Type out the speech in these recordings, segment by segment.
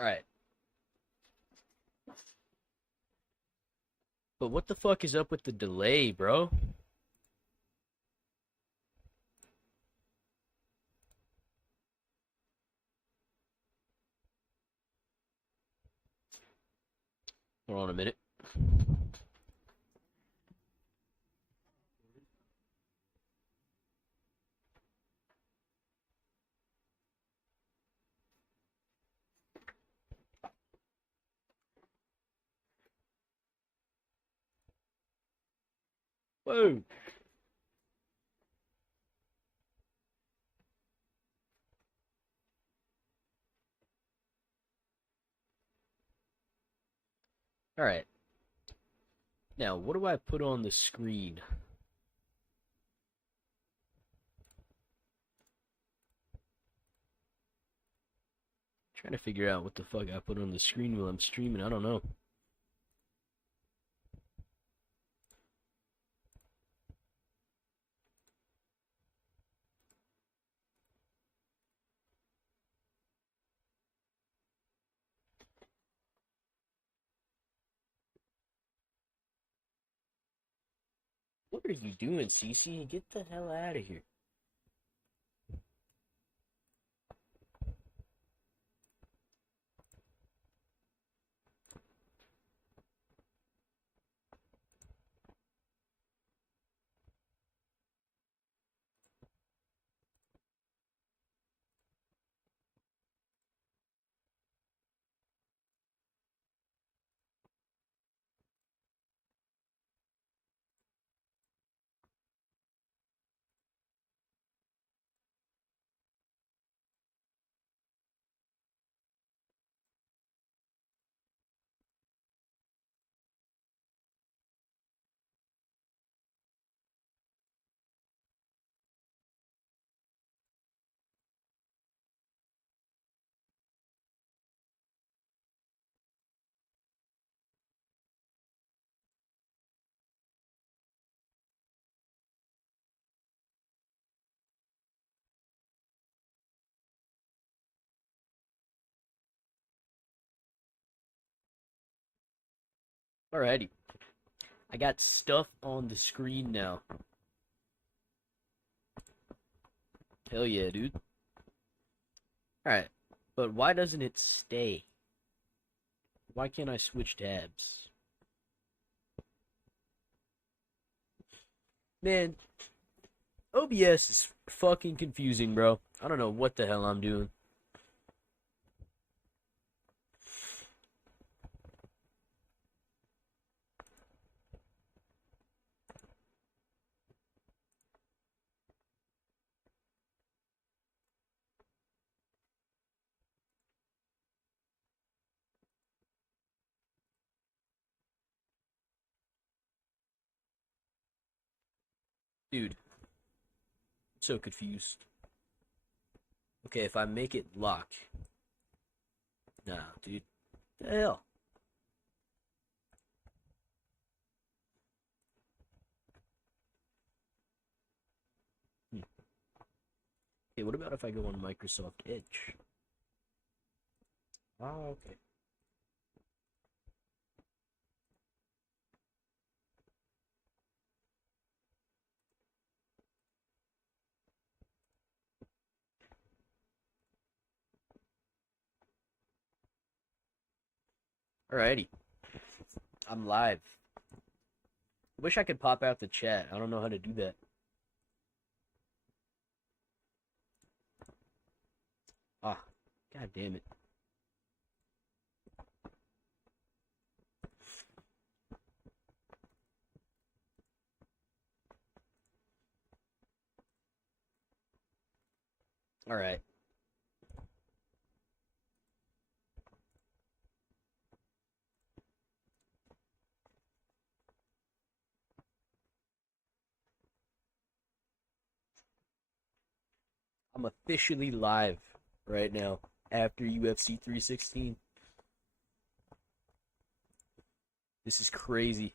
Alright. But what the fuck is up with the delay, bro? Hold on a minute. Whoa. Alright. Now, what do I put on the screen? Trying to figure out what the fuck I put on the screen while I'm streaming. I don't know. What are you doing, Cece? Get the hell out of here. Alrighty. I got stuff on the screen now. Hell yeah, dude. Alright. But why doesn't it stay? Why can't I switch tabs? Man, OBS is fucking confusing, bro. I don't know what the hell I'm doing. Dude, I'm so confused. Okay, if I make it lock. Nah, dude. The hell? Hmm. Hey, what about if I go on Microsoft Edge? Oh, okay. Alrighty. I'm live. Wish I could pop out the chat. I don't know how to do that. Ah, god damn it. Alright. I'm officially live right now after UFC 316. This is crazy.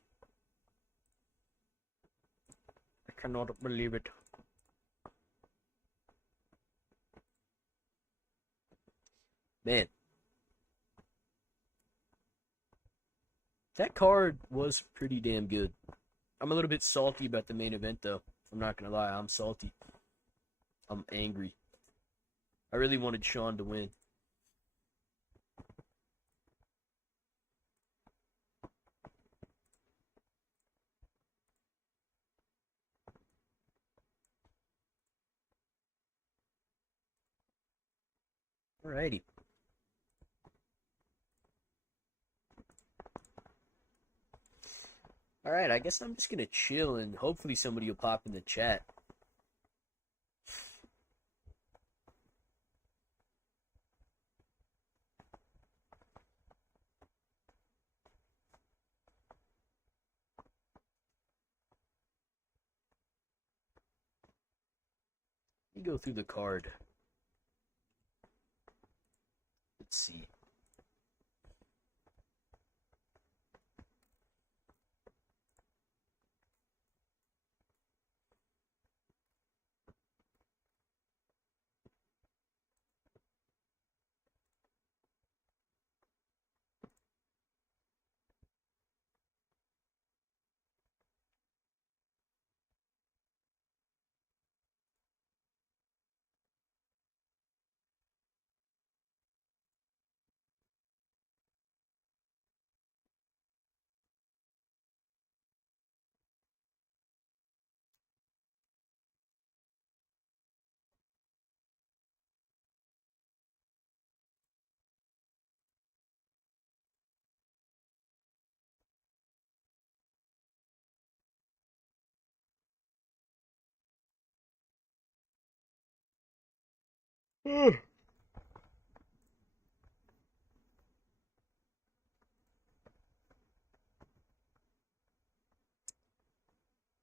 I cannot believe it. Man, That card was pretty damn good. I'm a little bit salty about the main event, though. I'm not gonna lie, I'm salty. I'm angry. I really wanted Sean to win. Alrighty. Alright, I guess I'm just gonna chill and hopefully somebody will pop in the chat. Let me go through the card. Let's see.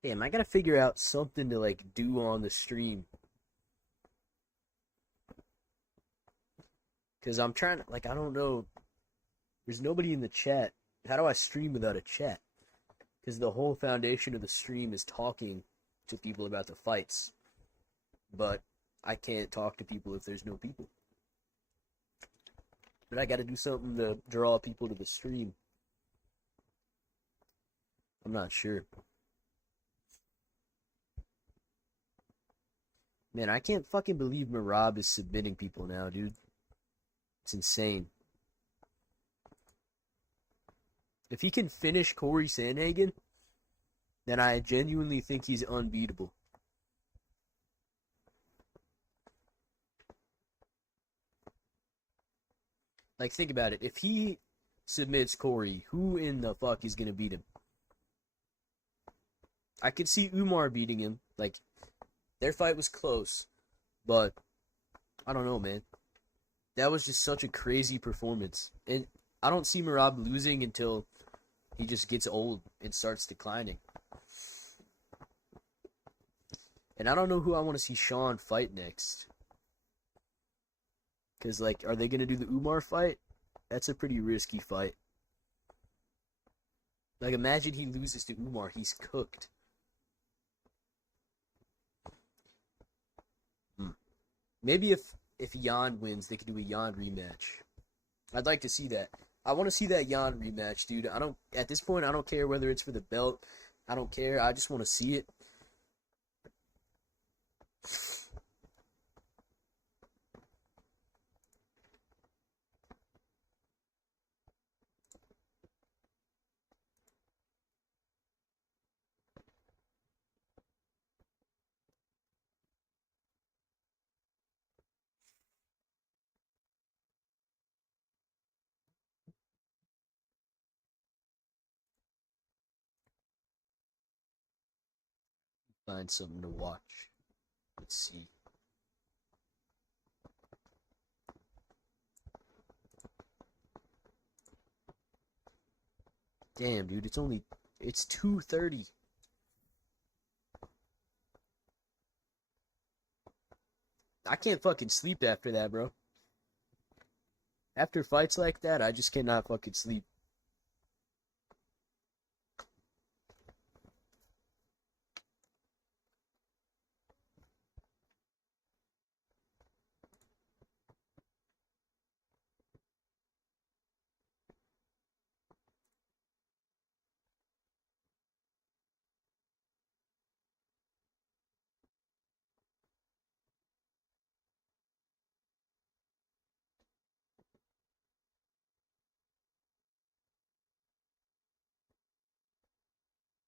Damn, I gotta figure out something to like do on the stream. Cause I'm trying to like I don't know. There's nobody in the chat. How do I stream without a chat? Because the whole foundation of the stream is talking to people about the fights. But I can't talk to people if there's no people. But I gotta do something to draw people to the stream. I'm not sure. Man, I can't fucking believe Marab is submitting people now, dude. It's insane. If he can finish Corey Sandhagen, then I genuinely think he's unbeatable. Like, think about it. If he submits Corey, who in the fuck is gonna beat him? I could see Umar beating him. Like, their fight was close, but I don't know, man. That was just such a crazy performance. And I don't see Marab losing until he just gets old and starts declining. And I don't know who I want to see Sean fight next. Because, like, are they going to do the Umar fight? That's a pretty risky fight. Like, imagine he loses to Umar. He's cooked. Maybe if Jan wins, they could do a Jan rematch. I'd like to see that. I want to see that Jan rematch, dude. I don't. At this point, I don't care whether it's for the belt. I don't care. I just want to see it. Find something to watch. Let's see. Damn, dude, it's 2:30. I can't fucking sleep after that, bro. After fights like that, I just cannot fucking sleep.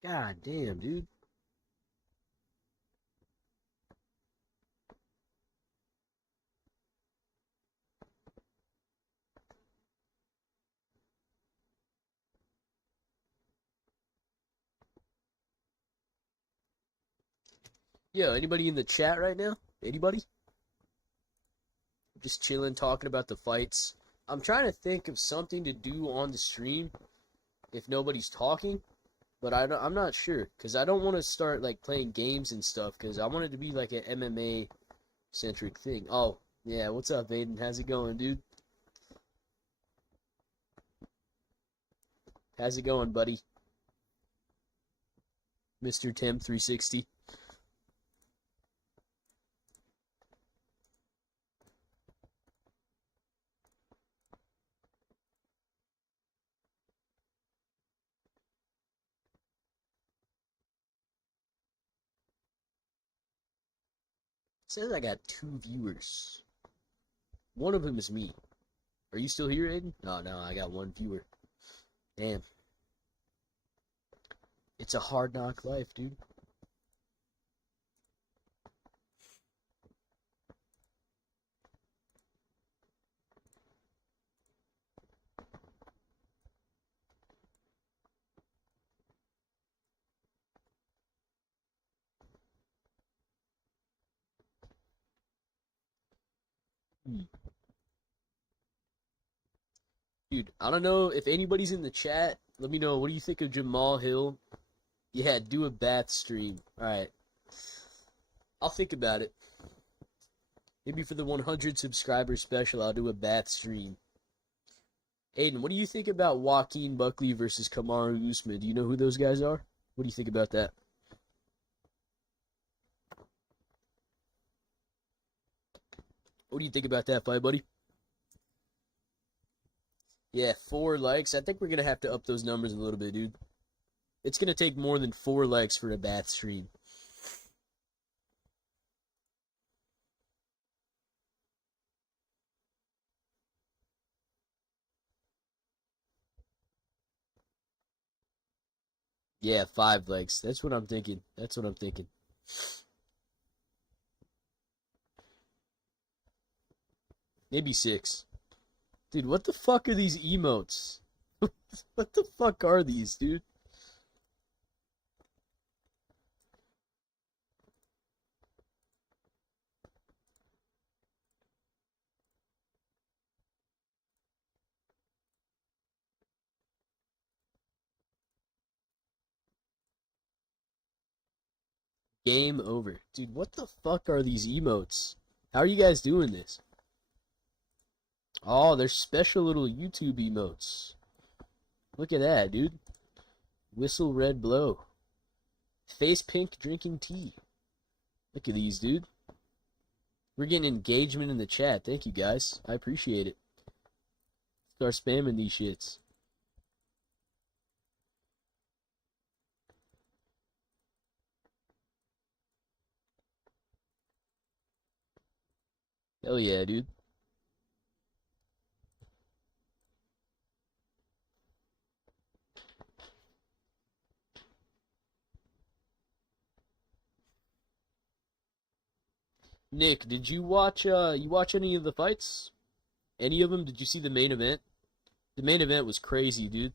God damn, dude. Yo, anybody in the chat right now? Anybody? Just chilling, talking about the fights. I'm trying to think of something to do on the stream if nobody's talking, but I'm not sure because I don't want to start like playing games and stuff because I want it to be like an MMA centric thing. Oh, yeah, what's up, Aiden? How's it going, dude? How's it going, buddy? Mr. Tim 360. Says I got 2 viewers. One of them is me. Are you still here, Aiden? No, I got 1 viewer. Damn. It's a hard knock life, dude. Dude, I don't know if anybody's in the chat. Let me know. What do you think of Jamal Hill? Yeah, do a bath stream. Alright. I'll think about it. Maybe for the 100 subscriber special, I'll do a bath stream. Aiden, what do you think about Joaquin Buckley versus Kamaru Usman? Do you know who those guys are? What do you think about that? What do you think about that fight, buddy? Yeah, 4 likes. I think we're going to have to up those numbers a little bit, dude. It's going to take more than 4 likes for a bath stream. Yeah, 5 likes. That's what I'm thinking. That's what I'm thinking. Maybe 6. Dude, what the fuck are these emotes? What the fuck are these, dude? Game over. Dude, what the fuck are these emotes? How are you guys doing this? Oh, they're special little YouTube emotes. Look at that, dude. Whistle red blow. Face pink drinking tea. Look at these, dude. We're getting engagement in the chat. Thank you, guys. I appreciate it. Start spamming these shits. Hell yeah, dude. Nick, did you watch any of the fights? Any of them? Did you see the main event? The main event was crazy, dude.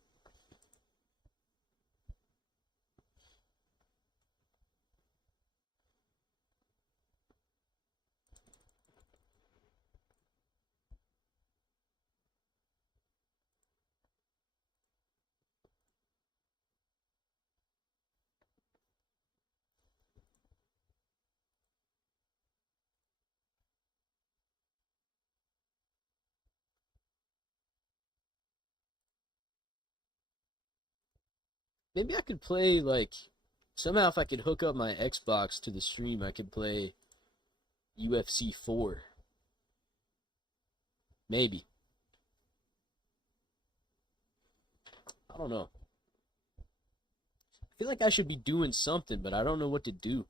Maybe I could play, like, somehow if I could hook up my Xbox to the stream, I could play UFC 4. Maybe. I don't know. I feel like I should be doing something, but I don't know what to do.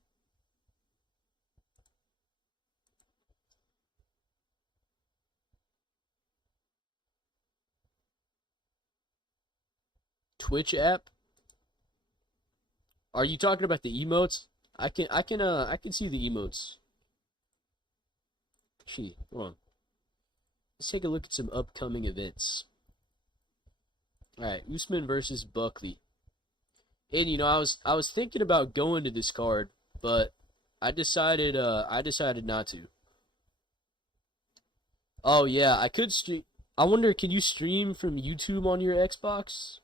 Twitch app? Are you talking about the emotes? I can see the emotes. Gee, hold on. Let's take a look at some upcoming events. Alright, Usman versus Buckley. And I was thinking about going to this card, but I decided not to. Oh yeah, I could stream. I wonder, can you stream from YouTube on your Xbox?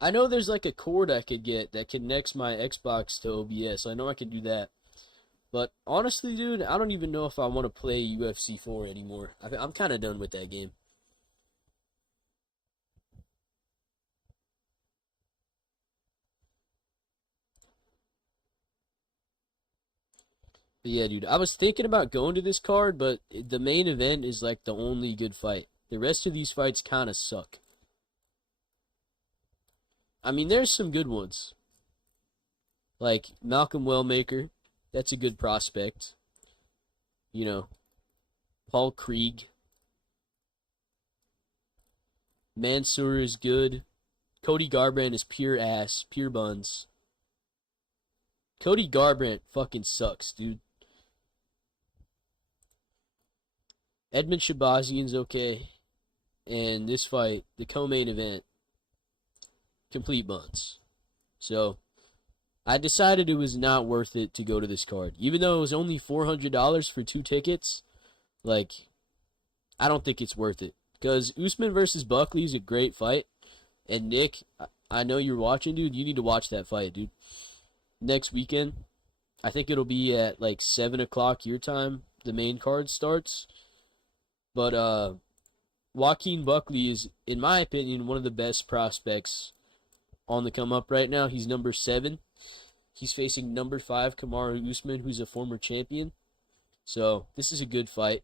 I know there's like a cord I could get that connects my Xbox to OBS. I know I can do that. But honestly, dude, I don't even know if I want to play UFC 4 anymore. I'm kind of done with that game. But yeah, dude, I was thinking about going to this card, but the main event is like the only good fight. The rest of these fights kind of suck. I mean, there's some good ones. Like Malcolm Wellmaker, that's a good prospect. You know, Paul Krieg, Mansoor is good. Cody Garbrandt is pure ass, pure buns. Cody Garbrandt fucking sucks, dude. Edmund Shabazian's okay. And this fight, the co-main event, complete buns. So, I decided it was not worth it to go to this card. Even though it was only $400 for 2 tickets, like, I don't think it's worth it. Because Usman versus Buckley is a great fight. And Nick, I know you're watching, dude. You need to watch that fight, dude. Next weekend, I think it'll be at like 7 o'clock your time. The main card starts. But Joaquin Buckley is, in my opinion, one of the best prospects on the come up right now. He's number 7. He's facing number 5 Kamaru Usman, who's a former champion. So this is a good fight.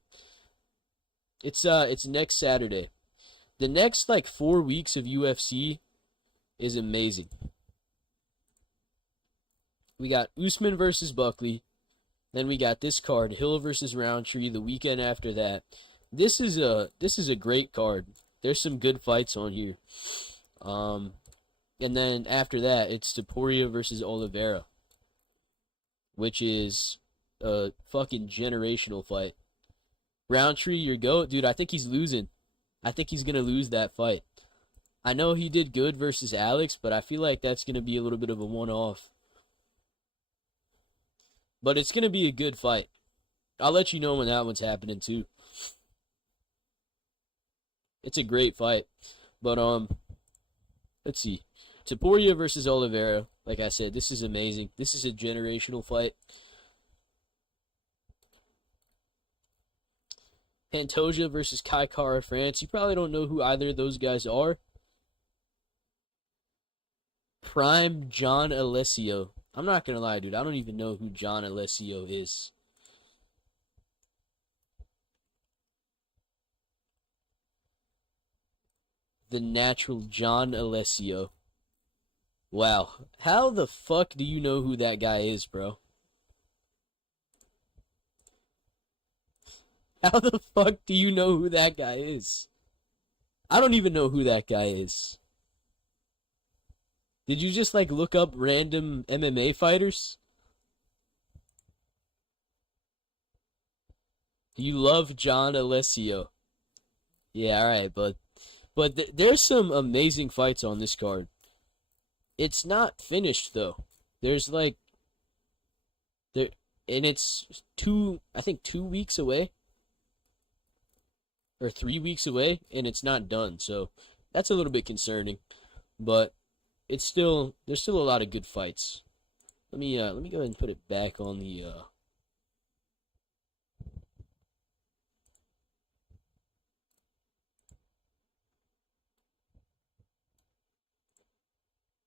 It's next Saturday. The next like 4 weeks of UFC is amazing. We got Usman versus Buckley. Then we got this card, Hill versus Roundtree, the weekend after that. This is a great card. There's some good fights on here. And then after that, it's Topuria versus Oliveira, which is a fucking generational fight. Roundtree, your GOAT, dude. I think he's losing. I think he's gonna lose that fight. I know he did good versus Alex, but I feel like that's gonna be a little bit of a one-off. But it's gonna be a good fight. I'll let you know when that one's happening too. It's a great fight. But let's see. Topuria versus Oliveira. Like I said, this is amazing. This is a generational fight. Pantoja versus Kai Kara France. You probably don't know who either of those guys are. Prime John Alessio. I'm not gonna lie, dude. I don't even know who John Alessio is. The natural John Alessio. Wow. How the fuck do you know who that guy is, bro? How the fuck do you know who that guy is? I don't even know who that guy is. Did you just like look up random MMA fighters? You love John Alessio. Yeah, alright, but there's some amazing fights on this card. It's not finished though. There's like there and it's I think 2 weeks away or 3 weeks away, and it's not done. So that's a little bit concerning, but there's still a lot of good fights. Let me go ahead and put it back on the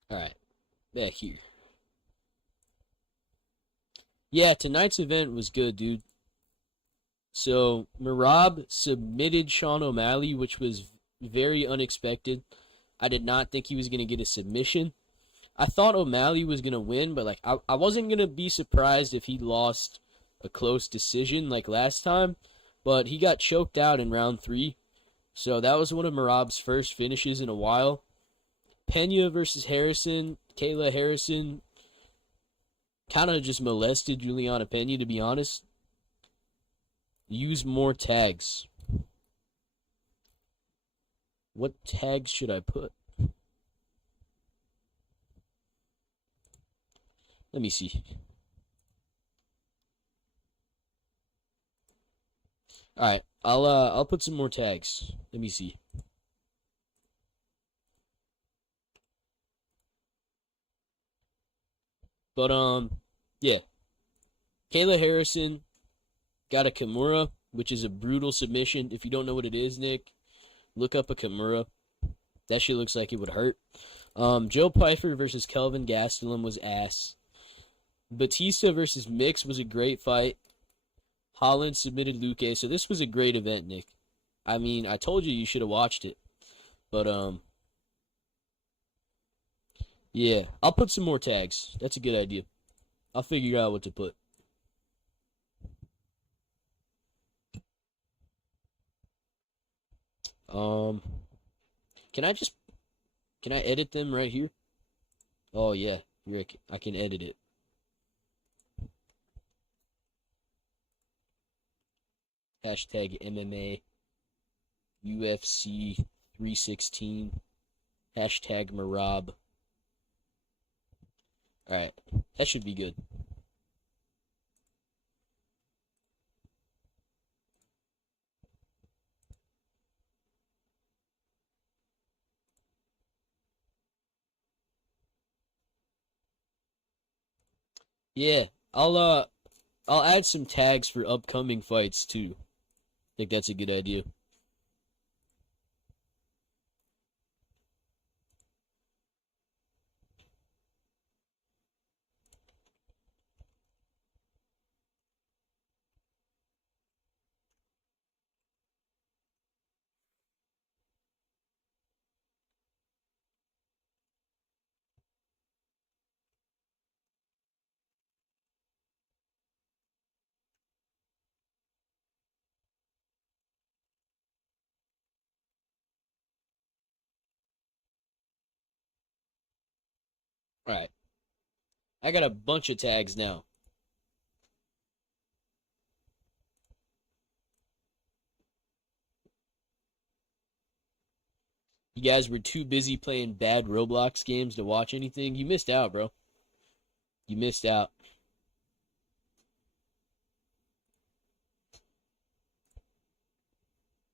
all right, back here. Yeah, tonight's event was good, dude. So Merab submitted Sean O'Malley, which was very unexpected. I did not think he was going to get a submission. I thought O'Malley was going to win, but like I wasn't going to be surprised if he lost a close decision like last time. But he got choked out in round 3. So that was one of Merab's first finishes in a while. Pena versus Harrison. Kayla Harrison kind of just molested Juliana Pena, to be honest. Use more tags. What tags should I put? Let me see. All right, I'll put some more tags. Let me see. But yeah. Kayla Harrison got a Kimura, which is a brutal submission. If you don't know what it is, Nick, look up a Kimura. That shit looks like it would hurt. Joe Pyfer versus Kelvin Gastelum was ass. Batista versus Mix was a great fight. Holland submitted Luque, so this was a great event, Nick. I mean, I told you should have watched it. But, yeah, I'll put some more tags. That's a good idea. I'll figure out what to put. Can I edit them right here? Oh, yeah, Rick, I can edit it. Hashtag MMA, UFC 316, hashtag Merab. Alright, that should be good. Yeah, I'll add some tags for upcoming fights too. I think that's a good idea. Alright, I got a bunch of tags now. You guys were too busy playing bad Roblox games to watch anything. You missed out, bro. You missed out.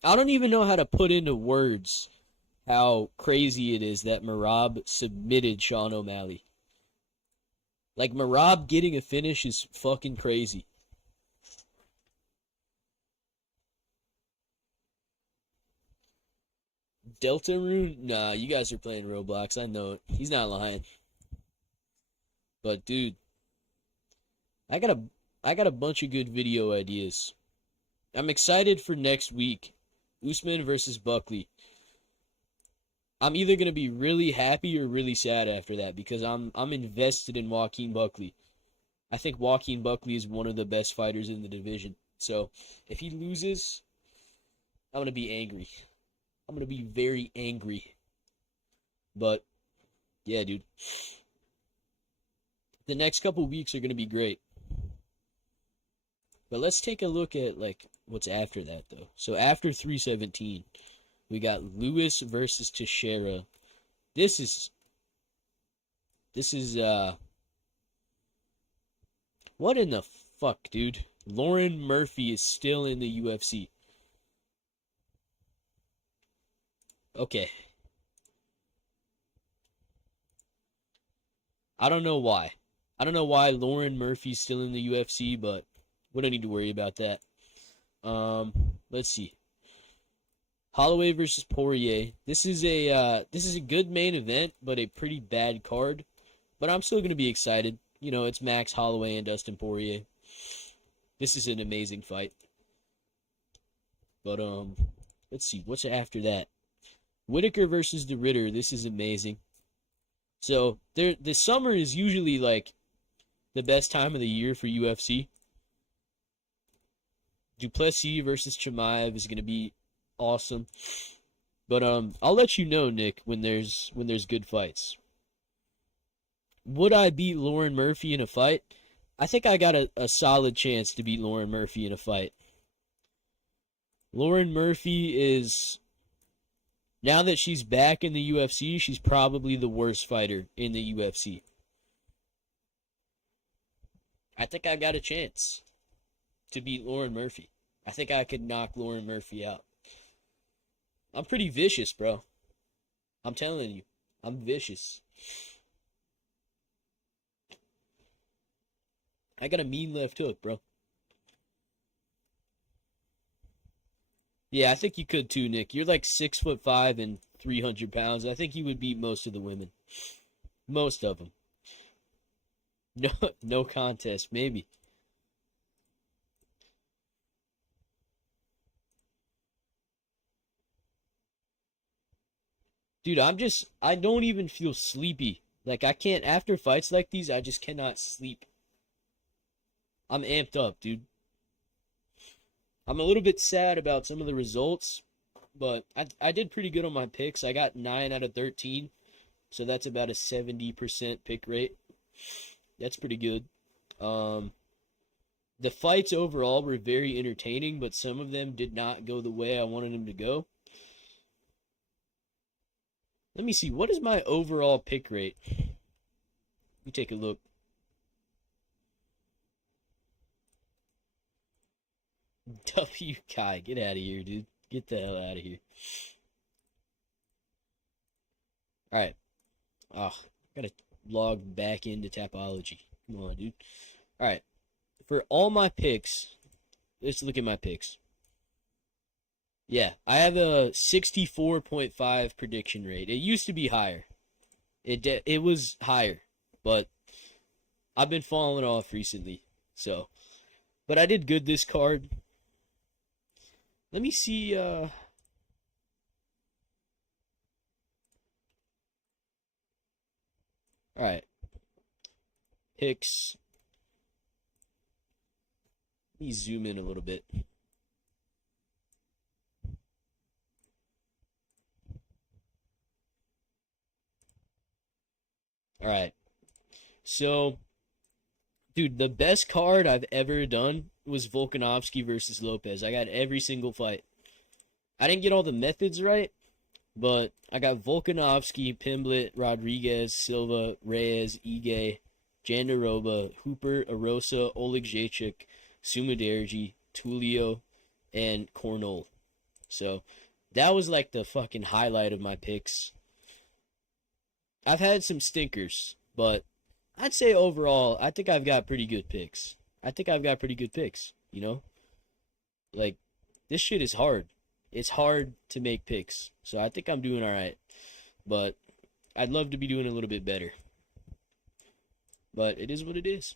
I don't even know how to put into words how crazy it is that Merab submitted Sean O'Malley. Like, Merab getting a finish is fucking crazy. Deltarune? Nah, you guys are playing Roblox. I know it. He's not lying. But, dude, I got a I got a bunch of good video ideas. I'm excited for next week. Usman versus Buckley. I'm either gonna be really happy or really sad after that because I'm invested in Joaquin Buckley. I think Joaquin Buckley is one of the best fighters in the division. So if he loses, I'm gonna be angry. I'm gonna be very angry. But yeah, dude. The next couple weeks are gonna be great. But let's take a look at like what's after that though. So after 317, we got Lewis versus Teixeira. This is what in the fuck, dude? Lauren Murphy is still in the UFC. Okay. I don't know why. I don't know why Lauren Murphy's still in the UFC, but we don't need to worry about that. Let's see. Holloway versus Poirier. This is a good main event, but a pretty bad card. But I'm still gonna be excited. You know, it's Max Holloway and Dustin Poirier. This is an amazing fight. But let's see what's after that. Whitaker versus the Ritter. This is amazing. So the summer is usually like the best time of the year for UFC. Duplessis versus Chimaev is gonna be awesome. But I'll let you know, Nick, when there's good fights. Would I beat Lauren Murphy in a fight? I think I got a solid chance to beat Lauren Murphy in a fight. Lauren Murphy is, now that she's back in the UFC, she's probably the worst fighter in the UFC. I think I got a chance to beat Lauren Murphy. I think I could knock Lauren Murphy out. I'm pretty vicious, bro. I'm telling you, I'm vicious. I got a mean left hook, bro. Yeah, I think you could too, Nick. You're like 6'5" and 300 pounds. I think you would beat most of the women. Most of them. No, no contest, maybe. Dude, I don't even feel sleepy. Like, I can't, after fights like these, I just cannot sleep. I'm amped up, dude. I'm a little bit sad about some of the results, but I did pretty good on my picks. I got 9 out of 13, so that's about a 70% pick rate. That's pretty good. The fights overall were very entertaining, but some of them did not go the way I wanted them to go. Let me see, what is my overall pick rate? Let me take a look. W. Kai, get out of here, dude. Get the hell out of here. Alright. Oh, gotta log back into Tapology. Come on, dude. Alright. For all my picks, let's look at my picks. Yeah, I have a 64.5 prediction rate. It used to be higher. It was higher, but I've been falling off recently. So, but I did good this card. Let me see all right. Picks. Let me zoom in a little bit. All right. So, dude, the best card I've ever done was Volkanovski versus Lopez. I got every single fight. I didn't get all the methods right, but I got Volkanovski, Pimblett, Rodriguez, Silva, Reyes, Ige, Jandaroba, Hooper, Arosa, Oleg Jacek, Sumaderji, Tulio, and Cornol. So that was like the fucking highlight of my picks. I've had some stinkers, but I'd say overall, I think I've got pretty good picks. You know? Like, this shit is hard. It's hard to make picks. So I think I'm doing alright. But I'd love to be doing a little bit better. But it is what it is.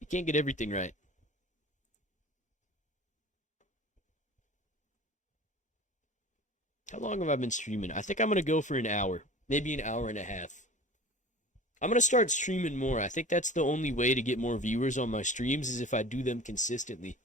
You can't get everything right. How long have I been streaming? I think I'm going to go for an hour. Maybe an hour and a half. I'm going to start streaming more. I think that's the only way to get more viewers on my streams is if I do them consistently.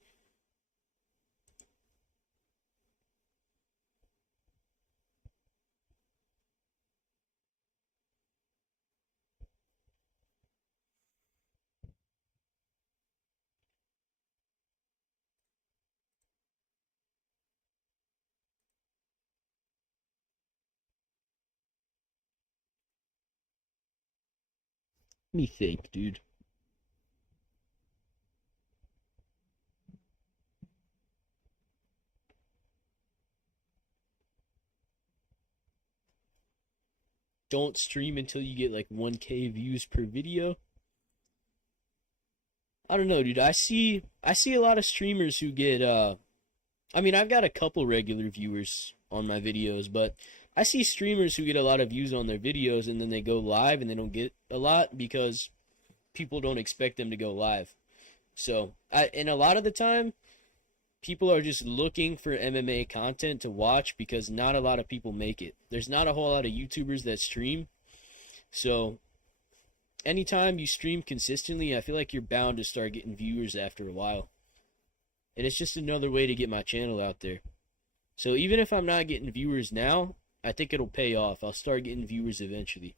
Let me think, dude. Don't stream until you get like 1K views per video. I don't know, dude. I see a lot of streamers who get I mean, I've got a couple regular viewers on my videos, but I see streamers who get a lot of views on their videos and then they go live and they don't get a lot because people don't expect them to go live. So, and a lot of the time, people are just looking for MMA content to watch because not a lot of people make it. There's not a whole lot of YouTubers that stream. So, anytime you stream consistently, I feel like you're bound to start getting viewers after a while. And it's just another way to get my channel out there. So even if I'm not getting viewers now, I think it'll pay off. I'll start getting viewers eventually.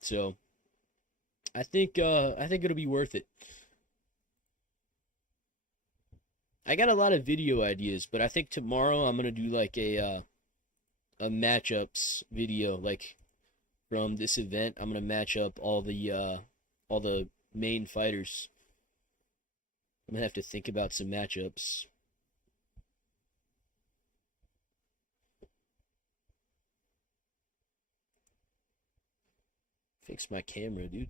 So I think it'll be worth it. I got a lot of video ideas, but I think tomorrow I'm gonna do like a matchups video, like from this event. I'm gonna match up all the main fighters. I'm gonna have to think about some matchups. Fix my camera, dude.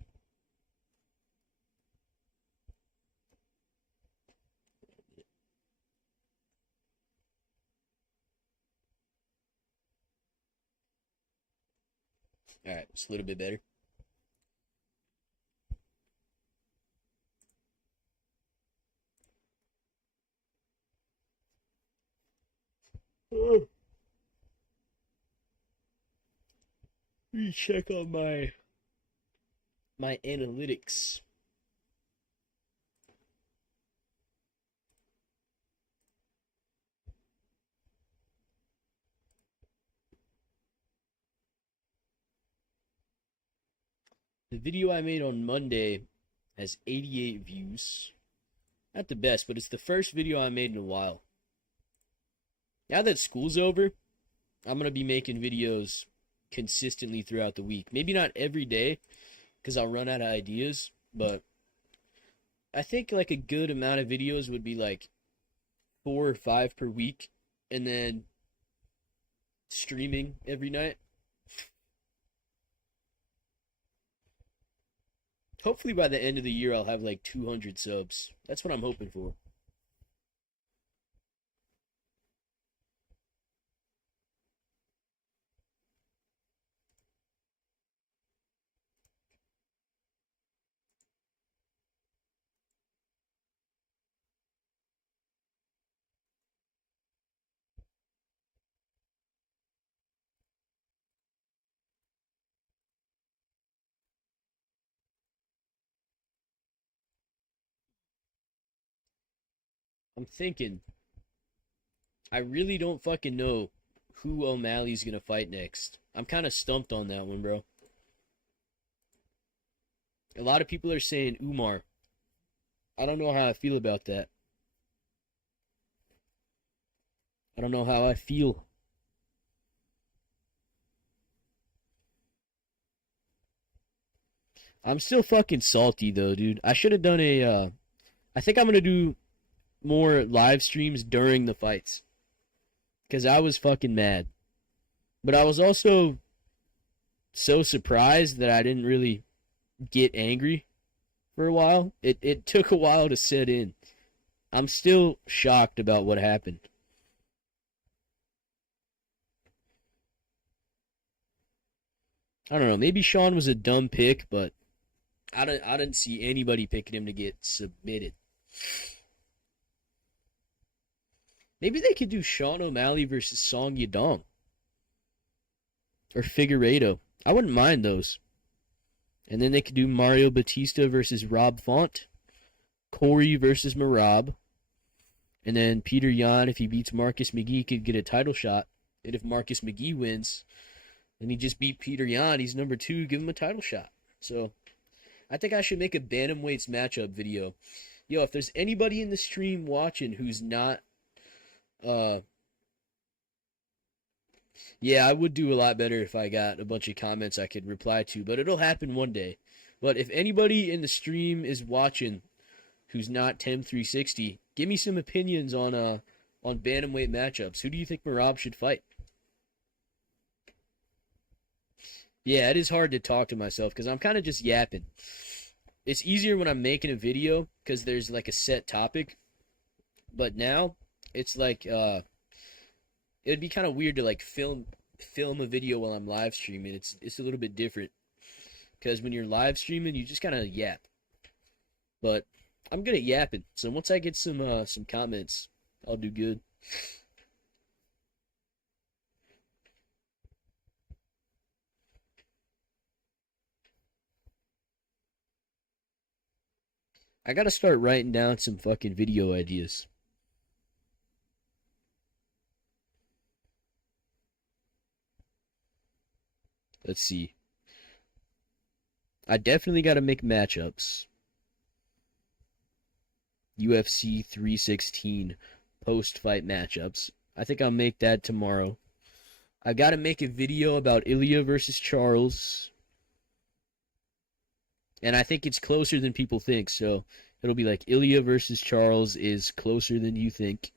All right, it's a little bit better. Let me check on my analytics. The video I made on Monday has 88 views. Not the best, but it's the first video I made in a while. Now that school's over, I'm going to be making videos consistently throughout the week. Maybe not every day, because I'll run out of ideas, but I think like a good amount of videos would be like 4 or 5 per week, and then streaming every night. Hopefully by the end of the year I'll have like 200 subs. That's what I'm hoping for. I'm thinking, I really don't fucking know who O'Malley's gonna fight next. I'm kind of stumped on that one, bro. A lot of people are saying Umar. I don't know how I feel about that. I don't know how I feel. I'm still fucking salty though, dude. I should have done I think I'm gonna do more live streams during the fights. Cause I was fucking mad. But I was also so surprised that I didn't really get angry for a while. It took a while to set in. I'm still shocked about what happened. I don't know. Maybe Sean was a dumb pick, but I didn't see anybody picking him to get submitted. Maybe they could do Sean O'Malley versus Song Yadong or Figueiredo. I wouldn't mind those. And then they could do Mario Batista versus Rob Font, Corey versus Marab, and then Peter Yan, if he beats Marcus McGee, could get a title shot. And if Marcus McGee wins, and he just beat Peter Yan, he's number 2, give him a title shot. So I think I should make a bantamweights matchup video. Yo, if there's anybody in the stream watching who's not yeah, I would do a lot better if I got a bunch of comments I could reply to, but it'll happen one day. But if anybody in the stream is watching who's not Tem360, give me some opinions on bantamweight matchups. Who do you think Marab should fight? Yeah, it is hard to talk to myself because I'm kind of just yapping. It's easier when I'm making a video because there's like a set topic. But now it's like it would be kind of weird to like film a video while I'm live streaming. It's a little bit different because when you're live streaming, you just kind of yap. But I'm good at yapping, so once I get some comments, I'll do good. I gotta start writing down some fucking video ideas. Let's see. I definitely got to make matchups. UFC 316 post-fight matchups. I think I'll make that tomorrow. I got to make a video about Ilya versus Charles. And I think it's closer than people think, so it'll be like Ilya versus Charles is closer than you think.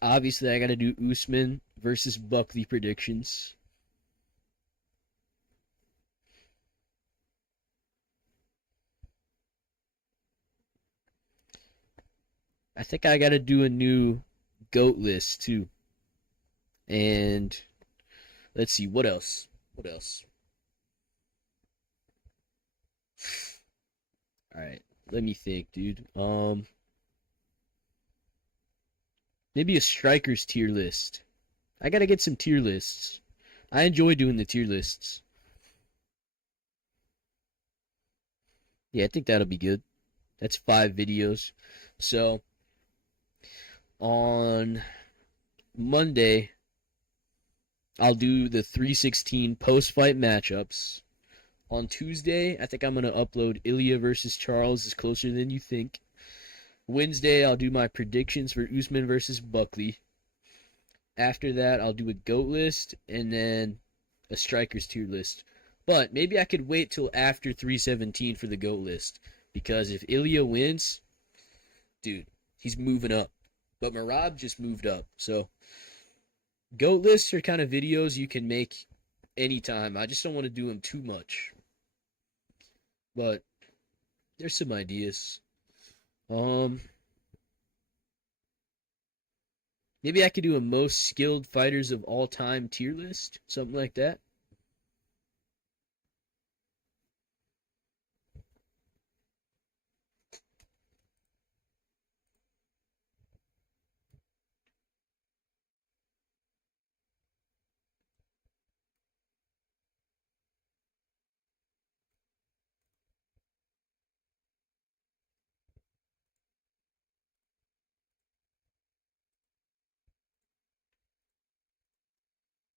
Obviously, I got to do Usman versus Buckley predictions. I think I got to do a new GOAT list, too. And let's see, what else? What else? Alright, let me think, dude. Maybe a strikers tier list. I gotta get some tier lists. I enjoy doing the tier lists. Yeah, I think that'll be good. That's 5 videos. So, on Monday, I'll do the 316 post-fight matchups. On Tuesday, I think I'm going to upload Ilya versus Charles is closer than you think. Wednesday, I'll do my predictions for Usman versus Buckley. After that, I'll do a GOAT list and then a strikers tier list. But maybe I could wait till after 317 for the GOAT list. Because if Ilya wins, dude, he's moving up. But Merab just moved up. So, GOAT lists are kind of videos you can make anytime. I just don't want to do them too much. But there's some ideas. Maybe I could do a most skilled fighters of all time tier list, something like that.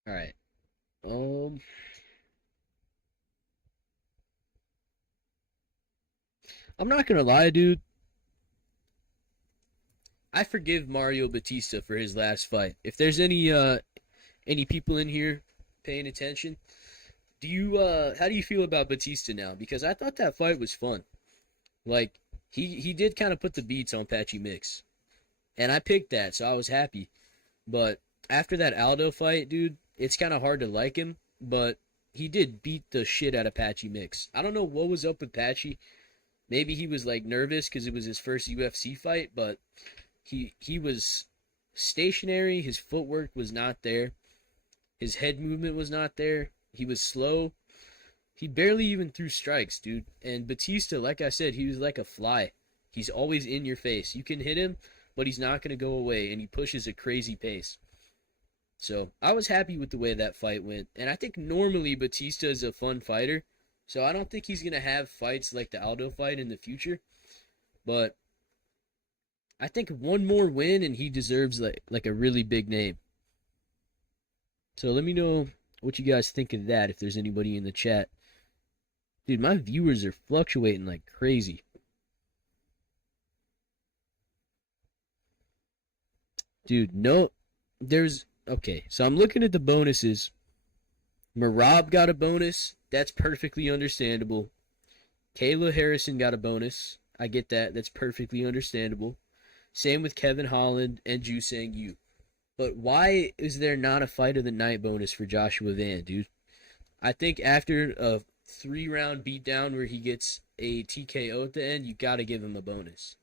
All right. I'm not gonna lie, dude. I forgive Mario Batista for his last fight. If there's any people in here paying attention, how do you feel about Batista now? Because I thought that fight was fun. Like he did kind of put the beats on Patchy Mix, and I picked that, so I was happy. But after that Aldo fight, dude, it's kind of hard to like him. But he did beat the shit out of Patchy Mix. I don't know what was up with Patchy. Maybe he was like nervous because it was his first UFC fight, but he was stationary. His footwork was not there. His head movement was not there. He was slow. He barely even threw strikes, dude. And Batista, like I said, he was like a fly. He's always in your face. You can hit him, but he's not going to go away, and he pushes a crazy pace. So I was happy with the way that fight went. And I think normally Batista is a fun fighter. So I don't think he's going to have fights like the Aldo fight in the future. But I think one more win and he deserves like a really big name. So let me know what you guys think of that if there's anybody in the chat. Dude, my viewers are fluctuating like crazy. Dude, no, okay, so I'm looking at the bonuses. Merab got a bonus. That's perfectly understandable. Kayla Harrison got a bonus. I get that. That's perfectly understandable. Same with Kevin Holland and Ju Sang Yu. But why is there not a fight of the night bonus for Joshua Van, dude? I think after a 3-round beatdown where he gets a TKO at the end, you gotta give him a bonus.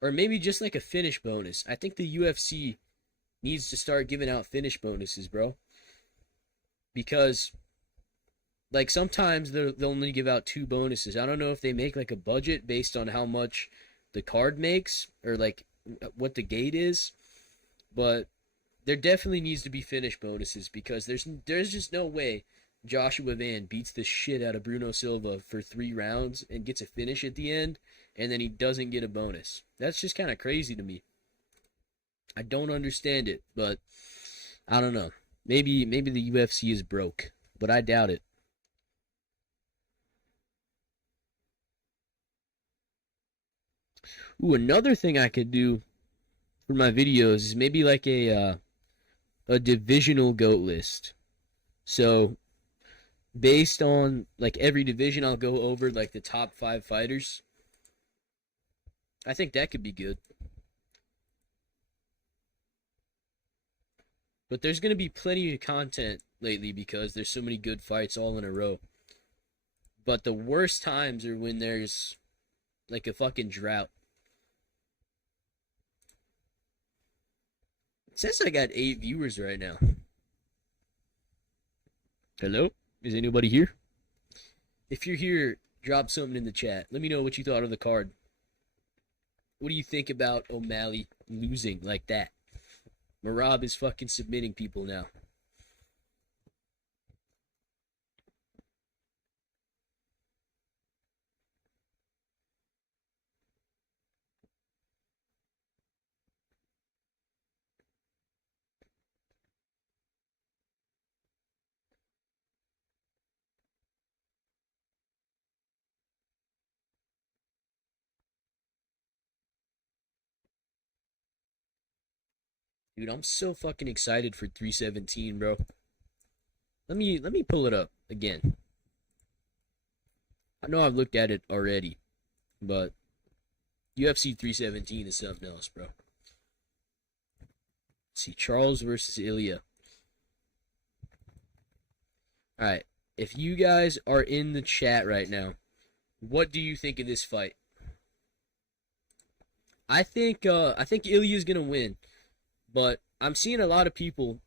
Or maybe just like a finish bonus. I think the UFC needs to start giving out finish bonuses, bro. Because, like, sometimes they'll only give out 2 bonuses. I don't know if they make, like, a budget based on how much the card makes or, like, what the gate is. But there definitely needs to be finish bonuses because there's just no way Joshua Van beats the shit out of Bruno Silva for 3 rounds and gets a finish at the end, and then he doesn't get a bonus. That's just kind of crazy to me. I don't understand it, but I don't know. Maybe the UFC is broke, but I doubt it. Ooh, another thing I could do for my videos is maybe like a divisional GOAT list. So based on like every division, I'll go over like the top 5 fighters. I think that could be good. But there's going to be plenty of content lately because there's so many good fights all in a row. But the worst times are when there's like a fucking drought. It says I got 8 viewers right now. Hello? Is anybody here? If you're here, drop something in the chat. Let me know what you thought of the card. What do you think about O'Malley losing like that? Merab is fucking submitting people now. Dude, I'm so fucking excited for 317, bro. Let me pull it up again. I know I've looked at it already, but UFC 317 is something else, bro. Let's see, Charles versus Ilya. Alright, if you guys are in the chat right now, what do you think of this fight? I think Ilya's gonna win, but I'm seeing a lot of people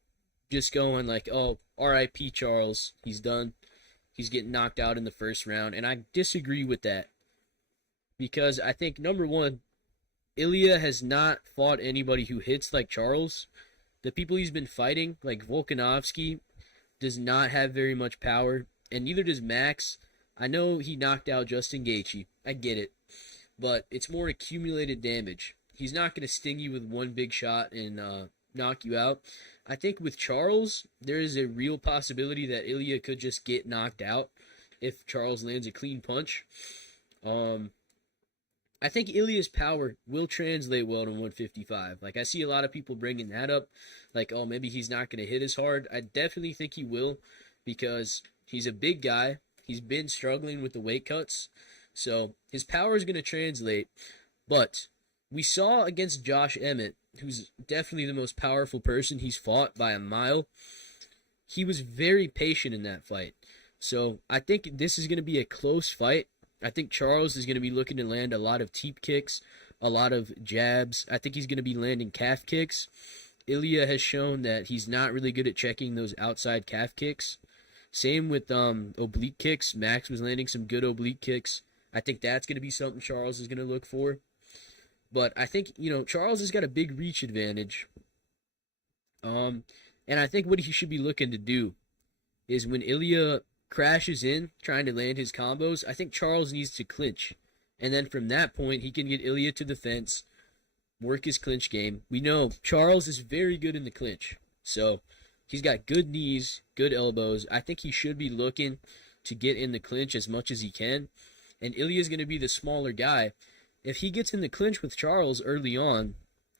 just going like, "Oh, R.I.P. Charles, he's done. He's getting knocked out in the first round," and I disagree with that because I think number one, Ilya has not fought anybody who hits like Charles. The people he's been fighting, like Volkanovski, does not have very much power, and neither does Max. I know he knocked out Justin Gaethje. I get it, but it's more accumulated damage. He's not going to sting you with one big shot and knock you out. I think with Charles, there is a real possibility that Ilya could just get knocked out if Charles lands a clean punch. I think Ilya's power will translate well to 155. Like, I see a lot of people bringing that up. Like, oh, maybe he's not going to hit as hard. I definitely think he will because he's a big guy. He's been struggling with the weight cuts. So, his power is going to translate. But we saw against Josh Emmett, who's definitely the most powerful person he's fought by a mile, he was very patient in that fight. So, I think this is going to be a close fight. I think Charles is going to be looking to land a lot of teep kicks, a lot of jabs. I think he's going to be landing calf kicks. Ilya has shown that he's not really good at checking those outside calf kicks. Same with oblique kicks. Max was landing some good oblique kicks. I think that's going to be something Charles is going to look for. But I think, Charles has got a big reach advantage. And I think what he should be looking to do is when Ilya crashes in trying to land his combos, I think Charles needs to clinch. And then from that point, he can get Ilya to the fence, work his clinch game. We know Charles is very good in the clinch. So he's got good knees, good elbows. I think he should be looking to get in the clinch as much as he can. And Ilya's going to be the smaller guy. If he gets in the clinch with Charles early on,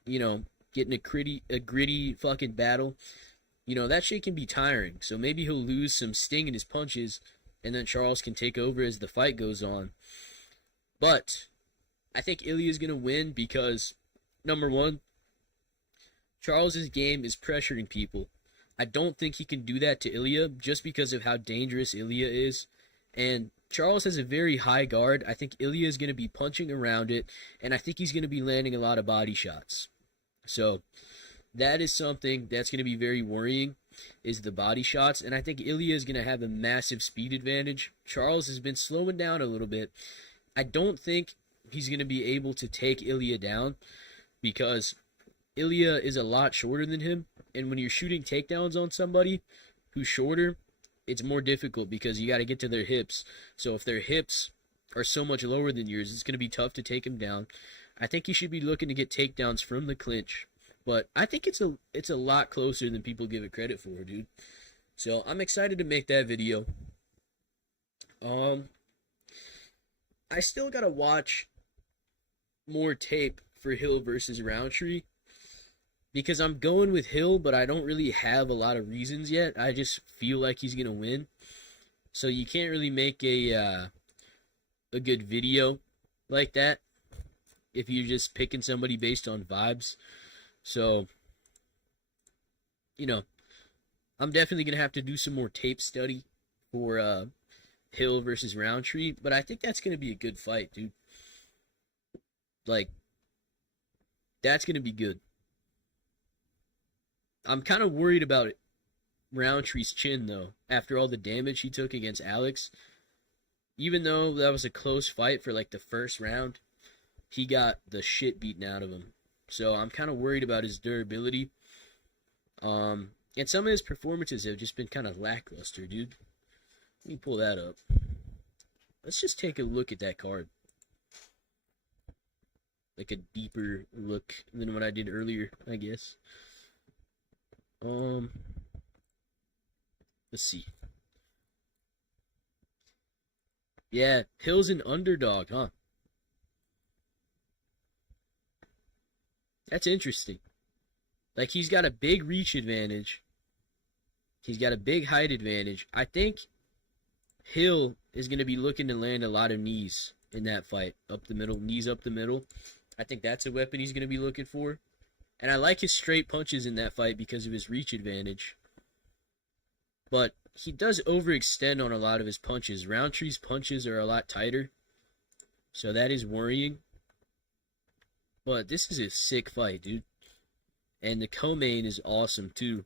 getting a gritty fucking battle, that shit can be tiring. So maybe he'll lose some sting in his punches, and then Charles can take over as the fight goes on. But I think Ilya's going to win because, number one, Charles's game is pressuring people. I don't think he can do that to Ilya just because of how dangerous Ilya is. And Charles has a very high guard. I think Ilya is going to be punching around it, and I think he's going to be landing a lot of body shots. So that is something that's going to be very worrying, is the body shots. And I think Ilya is going to have a massive speed advantage. Charles has been slowing down a little bit. I don't think he's going to be able to take Ilya down because Ilya is a lot shorter than him. And when you're shooting takedowns on somebody who's shorter, it's more difficult because you got to get to their hips. So if their hips are so much lower than yours, it's going to be tough to take him down. I think he should be looking to get takedowns from the clinch. But I think it's a lot closer than people give it credit for, dude. So I'm excited to make that video. Um, I still gotta watch more tape for Hill versus Roundtree because I'm going with Hill, but I don't really have a lot of reasons yet. I just feel like he's gonna win. So you can't really make a good video like that if you're just picking somebody based on vibes. So, you know, I'm definitely gonna have to do some more tape study for Hill versus Roundtree, but I think that's gonna be a good fight, dude. Like, that's gonna be good. I'm kind of worried about it. Roundtree's chin, though, after all the damage he took against Alex. Even though that was a close fight for like the first round, he got the shit beaten out of him. So I'm kind of worried about his durability. And some of his performances have just been kind of lackluster, dude. Let me pull that up. Let's just take a look at that card. Like a deeper look than what I did earlier, I guess. Let's see. Yeah, Hill's an underdog, huh? That's interesting. Like, he's got a big reach advantage. He's got a big height advantage. I think Hill is going to be looking to land a lot of knees in that fight. Up the middle, knees up the middle. I think that's a weapon he's going to be looking for. And I like his straight punches in that fight because of his reach advantage. But he does overextend on a lot of his punches. Roundtree's punches are a lot tighter. So that is worrying. But this is a sick fight, dude. And the co-main is awesome, too.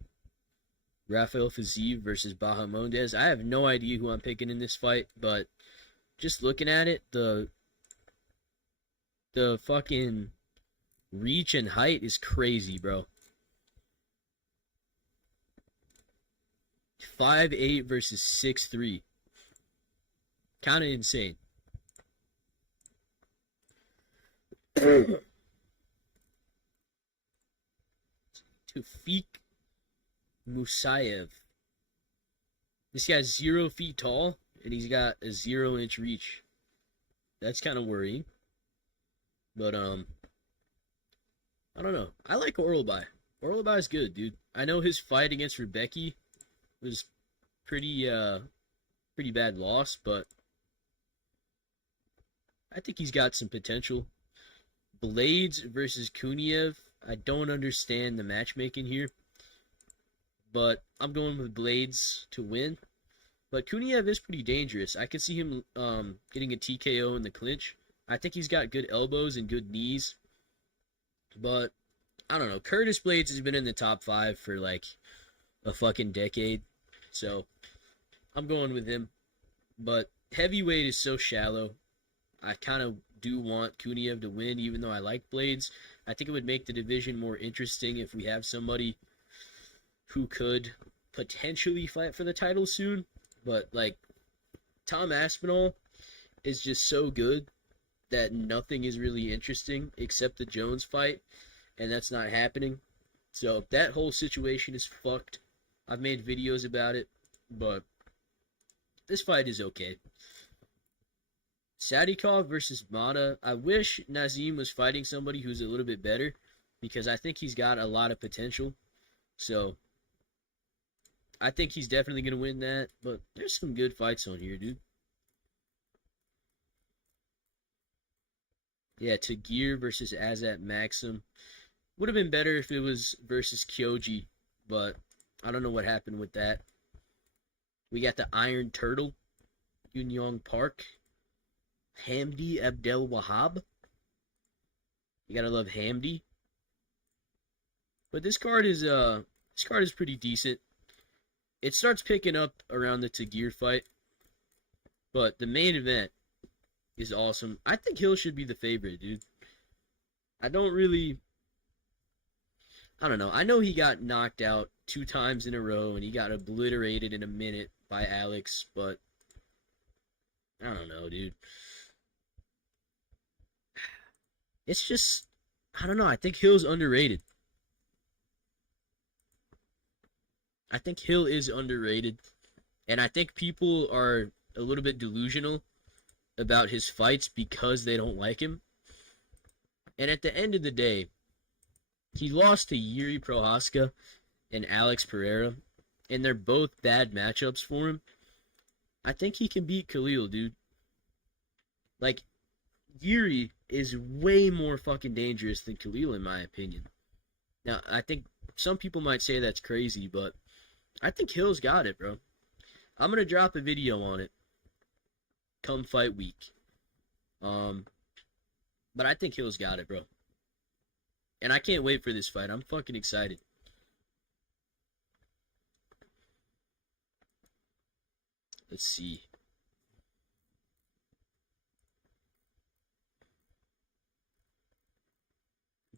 Rafael Fiziev versus Bahamondes. I have no idea who I'm picking in this fight, but just looking at it, the fucking reach and height is crazy, bro. 5'8" versus 6'3". Kind of insane. Tufik Musayev. This guy's 0 feet tall, and he's got a 0-inch reach. That's kind of worrying. But, I don't know. I like Orlby. Orlby's good, dude. I know his fight against Rebecki was pretty bad loss, but I think he's got some potential. Blades versus Kuniev. I don't understand the matchmaking here, but I'm going with Blades to win. But Kuniev is pretty dangerous. I could see him getting a TKO in the clinch. I think he's got good elbows and good knees. But, I don't know. Curtis Blades has been in the top 5 for like a fucking decade. So, I'm going with him. But heavyweight is so shallow. I kind of do want Kuniev to win, even though I like Blades. I think it would make the division more interesting if we have somebody who could potentially fight for the title soon. But, like, Tom Aspinall is just so good that nothing is really interesting except the Jones fight, and that's not happening. So that whole situation is fucked. I've made videos about it, but this fight is okay. Sadikov versus Mata. I wish Nazim was fighting somebody who's a little bit better, because I think he's got a lot of potential. So I think he's definitely going to win that, but there's some good fights on here, dude. Yeah, Tagir versus Azat Maxim. Would have been better if it was versus Kyoji, but I don't know what happened with that. We got the Iron Turtle, Yunyong Park, Hamdi Abdel Wahab. You gotta love Hamdi. But this card is pretty decent. It starts picking up around the Tagir fight, but the main event is awesome. I think Hill should be the favorite, dude. I don't know. I know he got knocked out 2 times in a row and he got obliterated in a minute by Alex, but I don't know, dude. It's just, I don't know. I think Hill's underrated. I think Hill is underrated, and I think people are a little bit delusional about his fights because they don't like him. And at the end of the day, he lost to Yuri Prohaska and Alex Pereira, and they're both bad matchups for him. I think he can beat Khalil, dude. Like, Yuri is way more fucking dangerous than Khalil, in my opinion. Now, I think some people might say that's crazy, but I think Hill's got it, bro. I'm gonna drop a video on it come fight week. But I think Hill's got it, bro. And I can't wait for this fight. I'm fucking excited. Let's see.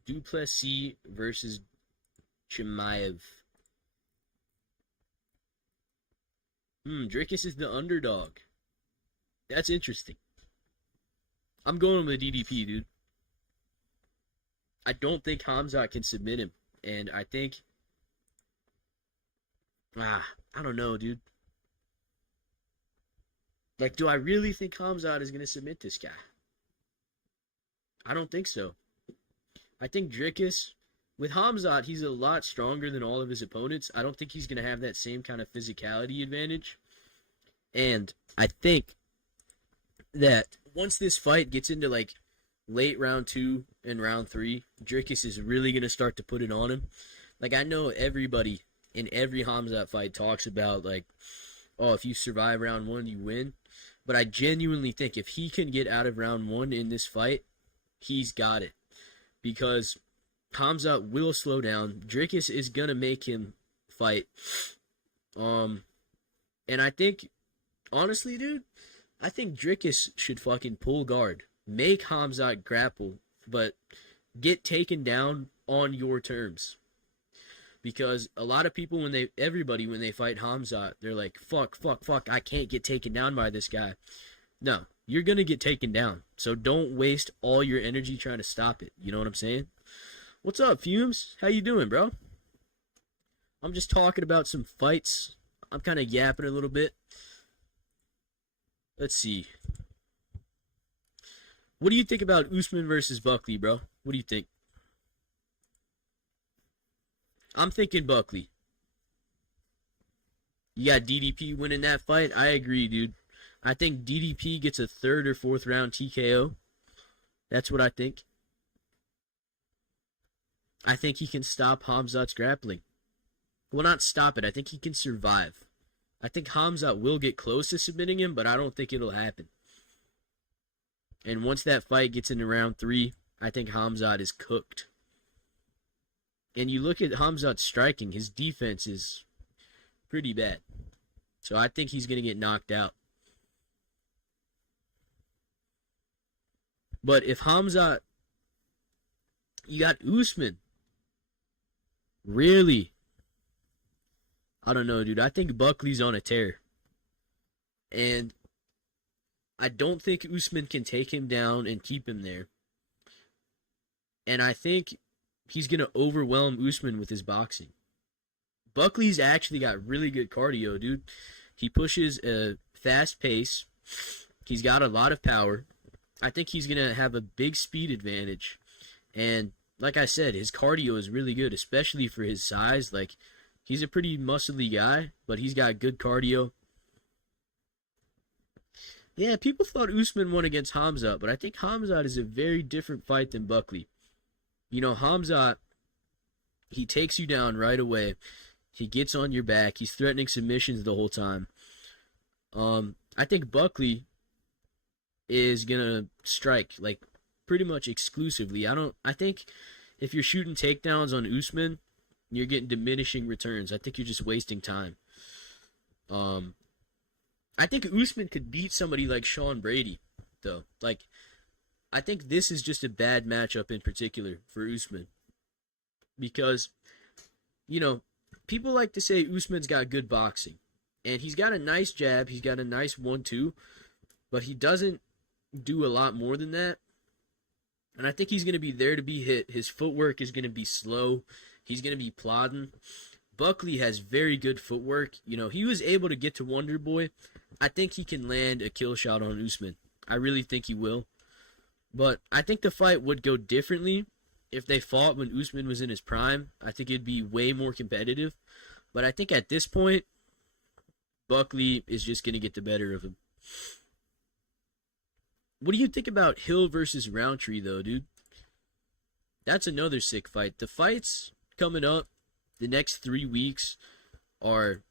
Duplessis versus Chimaev. Dricus is the underdog. That's interesting. I'm going with DDP, dude. I don't think Khamzat can submit him. And I think... I don't know, dude. Like, do I really think Khamzat is going to submit this guy? I don't think so. I think Dricus... With Khamzat, he's a lot stronger than all of his opponents. I don't think he's going to have that same kind of physicality advantage. And I think that once this fight gets into, like, late round 2 and round 3, Dricus is really going to start to put it on him. Like, I know everybody in every Khamzat fight talks about, like, oh, if you survive round 1, you win. But I genuinely think if he can get out of round 1 in this fight, he's got it. Because Khamzat will slow down. Dricus is going to make him fight. And I think, honestly, dude, I think Dricus should fucking pull guard. Make Khamzat grapple, but get taken down on your terms. Because a lot of people, when they fight Khamzat, they're like, fuck, I can't get taken down by this guy. No, you're going to get taken down. So don't waste all your energy trying to stop it. You know what I'm saying? What's up, Fumes? How you doing, bro? I'm just talking about some fights. I'm kind of yapping a little bit. Let's see. What do you think about Usman versus Buckley, bro? What do you think? I'm thinking Buckley. You got DDP winning that fight? I agree, dude. I think DDP gets a 3rd or 4th round TKO. That's what I think. I think he can stop Khamzat's grappling. Well, not stop it. I think he can survive. I think Khamzat will get close to submitting him, but I don't think it'll happen. And once that fight gets into round 3, I think Khamzat is cooked. And you look at Khamzat's striking, his defense is pretty bad. So I think he's going to get knocked out. But if Khamzat... You got Usman. Really? I don't know, dude. I think Buckley's on a tear. And I don't think Usman can take him down and keep him there. And I think he's going to overwhelm Usman with his boxing. Buckley's actually got really good cardio, dude. He pushes a fast pace. He's got a lot of power. I think he's going to have a big speed advantage. And like I said, his cardio is really good, especially for his size. Like, he's a pretty muscly guy, but he's got good cardio. Yeah, people thought Usman won against Khamzat, but I think Khamzat is a very different fight than Buckley. You know, Khamzat, he takes you down right away. He gets on your back. He's threatening submissions the whole time. I think Buckley is going to strike, like, pretty much exclusively. I think if you're shooting takedowns on Usman, you're getting diminishing returns. I think you're just wasting time. I think Usman could beat somebody like Sean Brady, though. Like, I think this is just a bad matchup in particular for Usman. Because, you know, people like to say Usman's got good boxing. And he's got a nice jab. He's got a nice 1-2. But he doesn't do a lot more than that. And I think he's going to be there to be hit. His footwork is going to be slow. He's going to be plodding. Buckley has very good footwork. You know, he was able to get to Wonder Boy. I think he can land a kill shot on Usman. I really think he will. But I think the fight would go differently if they fought when Usman was in his prime. I think it'd be way more competitive. But I think at this point, Buckley is just going to get the better of him. What do you think about Hill versus Roundtree, though, dude? That's another sick fight. The fights coming up the next 3 weeks are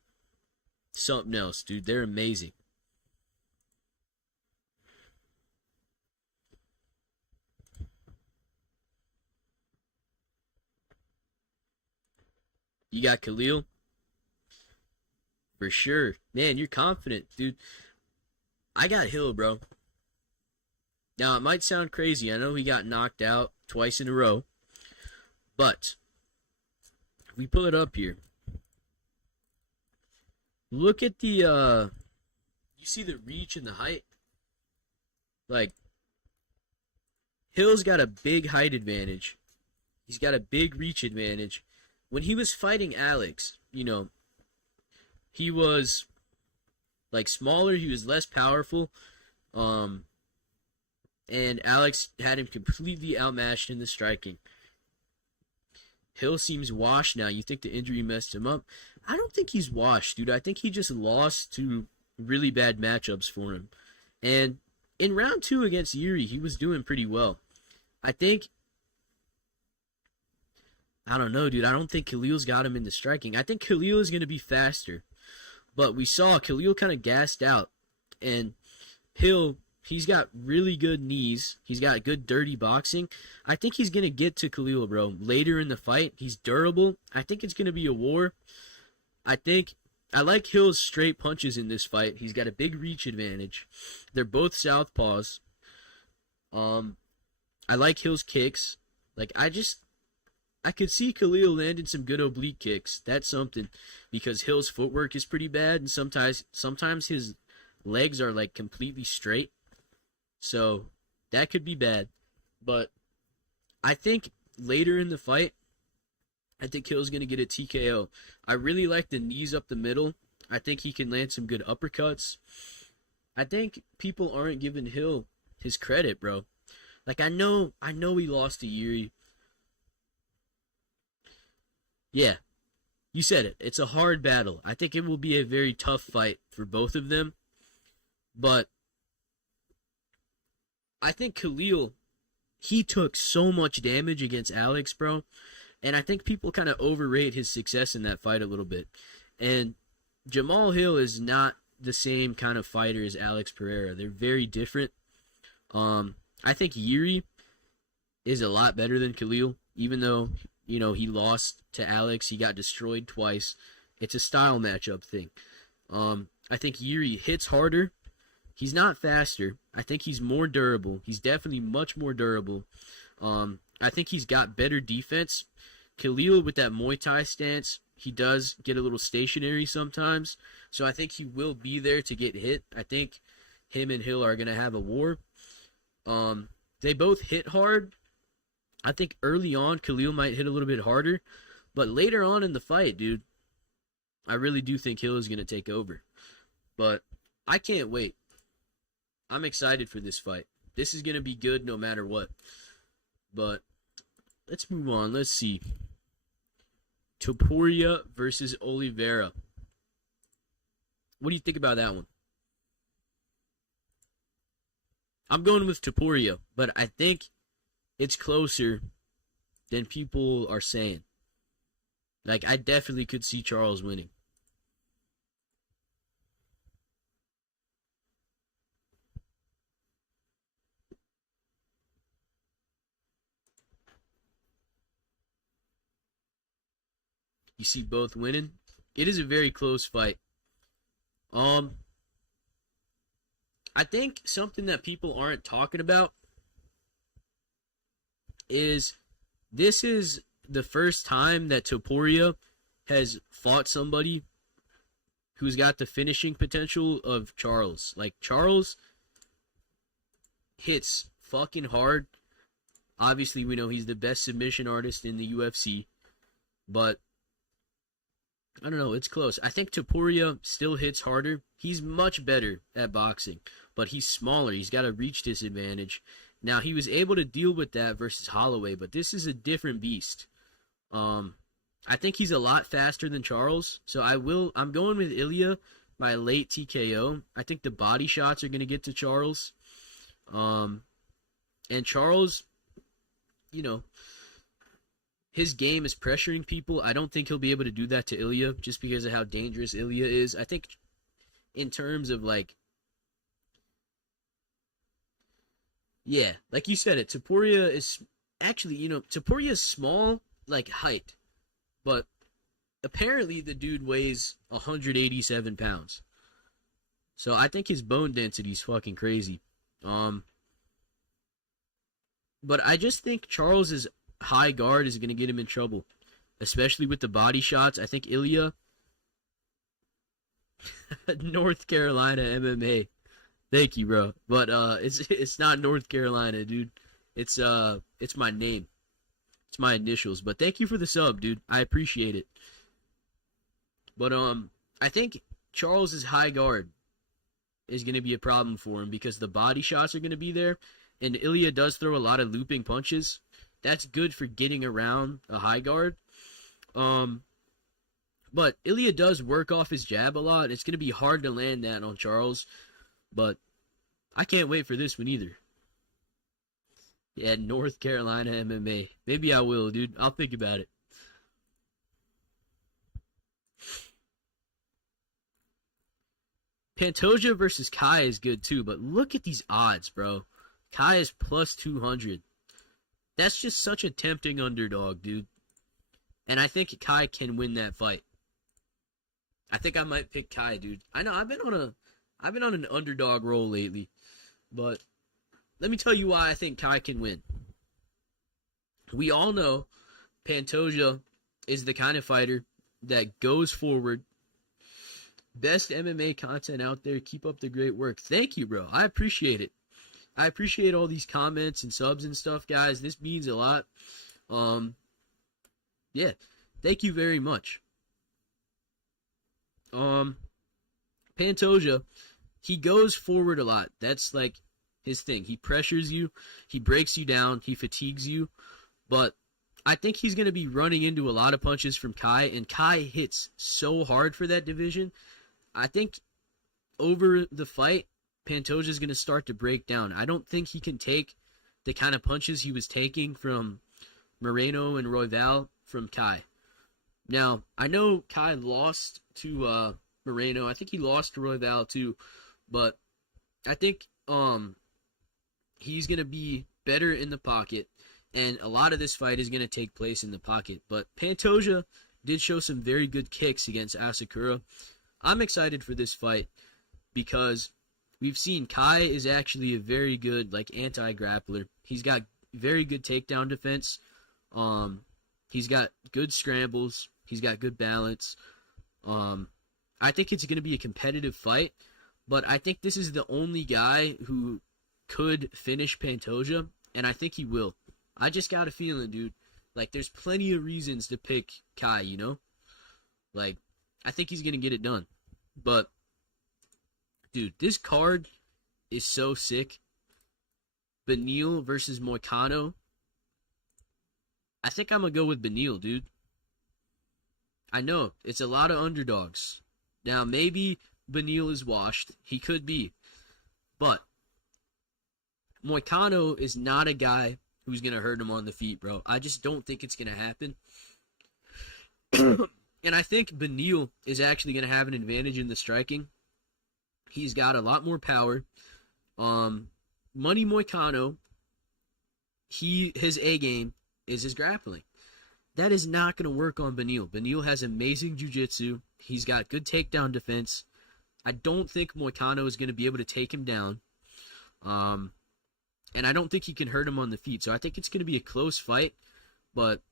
something else, dude. They're amazing. You got Khalil? For sure. Man, you're confident, dude. I got Hill, bro. Now, it might sound crazy. I know he got knocked out twice in a row. But, if we pull it up here, look at the, you see the reach and the height? Like, Hill's got a big height advantage. He's got a big reach advantage. When he was fighting Alex, you know, he was, like, smaller. He was less powerful. And Alex had him completely outmatched in the striking. Hill seems washed now. You think the injury messed him up? I don't think he's washed, dude. I think he just lost to really bad matchups for him. And in round 2 against Yuri, he was doing pretty well. I don't know, dude. I don't think Khalil's got him in the striking. I think Khalil is going to be faster. But we saw Khalil kind of gassed out. And Hill, he's got really good knees. He's got good dirty boxing. I think he's going to get to Khalil, bro. Later in the fight, he's durable. I think it's going to be a war. I like Hill's straight punches in this fight. He's got a big reach advantage. They're both southpaws. I like Hill's kicks. Like, I could see Khalil landing some good oblique kicks. That's something, because Hill's footwork is pretty bad, and sometimes his legs are like completely straight. So that could be bad. But I think later in the fight, I think Hill's going to get a TKO. I really like the knees up the middle. I think he can land some good uppercuts. I think people aren't giving Hill his credit, bro. Like, I know he lost to Yuri. Yeah, you said it. It's a hard battle. I think it will be a very tough fight for both of them. But I think Khalil, he took so much damage against Alex, bro. And I think people kind of overrate his success in that fight a little bit. And Jamal Hill is not the same kind of fighter as Alex Pereira. They're very different. I think Yuri is a lot better than Khalil, even though, you know, he lost to Alex. He got destroyed twice. It's a style matchup thing. I think Yuri hits harder. He's not faster. I think he's more durable. He's definitely much more durable. I think he's got better defense. Khalil, with that Muay Thai stance, he does get a little stationary sometimes. So I think he will be there to get hit. I think him and Hill are going to have a war. They both hit hard. I think early on, Khalil might hit a little bit harder. But later on in the fight, dude, I really do think Hill is going to take over. But I can't wait. I'm excited for this fight. This is going to be good no matter what. But let's move on. Let's see. Topuria versus Oliveira. What do you think about that one? I'm going with Topuria, but I think it's closer than people are saying. Like, I definitely could see Charles winning. You see both winning. It is a very close fight. I think something that people aren't talking about is this is the first time that Topuria has fought somebody who's got the finishing potential of Charles. Like, Charles hits fucking hard. Obviously, we know he's the best submission artist in the UFC, but I don't know. It's close. I think Topuria still hits harder. He's much better at boxing, but he's smaller. He's got a reach disadvantage. Now he was able to deal with that versus Holloway, but this is a different beast. I think he's a lot faster than Charles, so I'm going with Ilya by late TKO. I think the body shots are going to get to Charles. And Charles, you know, his game is pressuring people. I don't think he'll be able to do that to Ilya just because of how dangerous Ilya is. I think in terms of like, yeah, like you said it, Topuria is actually, Topuria is small, like height, but apparently the dude weighs 187 pounds. So I think his bone density is fucking crazy. But I just think Charles's high guard is going to get him in trouble, especially with the body shots. I think Ilya, North Carolina MMA. Thank you, bro. But it's not North Carolina, dude. It's my name. It's my initials. But thank you for the sub, dude. I appreciate it. But I think Charles's high guard is going to be a problem for him because the body shots are going to be there, and Ilya does throw a lot of looping punches. That's good for getting around a high guard. But Ilya does work off his jab a lot. It's going to be hard to land that on Charles. But I can't wait for this one either. Yeah, North Carolina MMA. Maybe I will, dude. I'll think about it. Pantoja versus Kai is good too, but look at these odds, bro. Kai is plus 200. That's just such a tempting underdog, dude. And I think Kai can win that fight. I think I might pick Kai, dude. I know I've been on an underdog roll lately, but let me tell you why I think Kai can win. We all know Pantoja is the kind of fighter that goes forward. Best MMA content out there. Keep up the great work. Thank you, bro. I appreciate it. I appreciate all these comments and subs and stuff, guys. This means a lot. Yeah. Thank you very much. Pantoja, he goes forward a lot. That's like his thing. He pressures you, he breaks you down, he fatigues you. But I think he's going to be running into a lot of punches from Kai, and Kai hits so hard for that division. I think over the fight, Pantoja is going to start to break down. I don't think he can take the kind of punches he was taking from Moreno and Royval from Kai. Now, I know Kai lost to Moreno. I think he lost to Royval too, but I think he's going to be better in the pocket, and a lot of this fight is going to take place in the pocket. But Pantoja did show some very good kicks against Asakura. I'm excited for this fight because we've seen Kai is actually a very good anti-grappler. He's got very good takedown defense. He's got good scrambles. He's got good balance. I think it's going to be a competitive fight, but I think this is the only guy who could finish Pantoja, and I think he will. I just got a feeling, dude. There's plenty of reasons to pick Kai, I think he's going to get it done. But, dude, this card is so sick. Beneil versus Moicano. I think I'm going to go with Beneil, dude. I know, it's a lot of underdogs. Now, maybe Beneil is washed. He could be. But Moicano is not a guy who's going to hurt him on the feet, bro. I just don't think it's going to happen. And I think Beneil is actually going to have an advantage in the striking. He's got a lot more power. Money Moicano, his A game is his grappling. That is not going to work on Beneil. Beneil has amazing jiu-jitsu. He's got good takedown defense. I don't think Moicano is going to be able to take him down. And I don't think he can hurt him on the feet. So I think it's going to be a close fight. But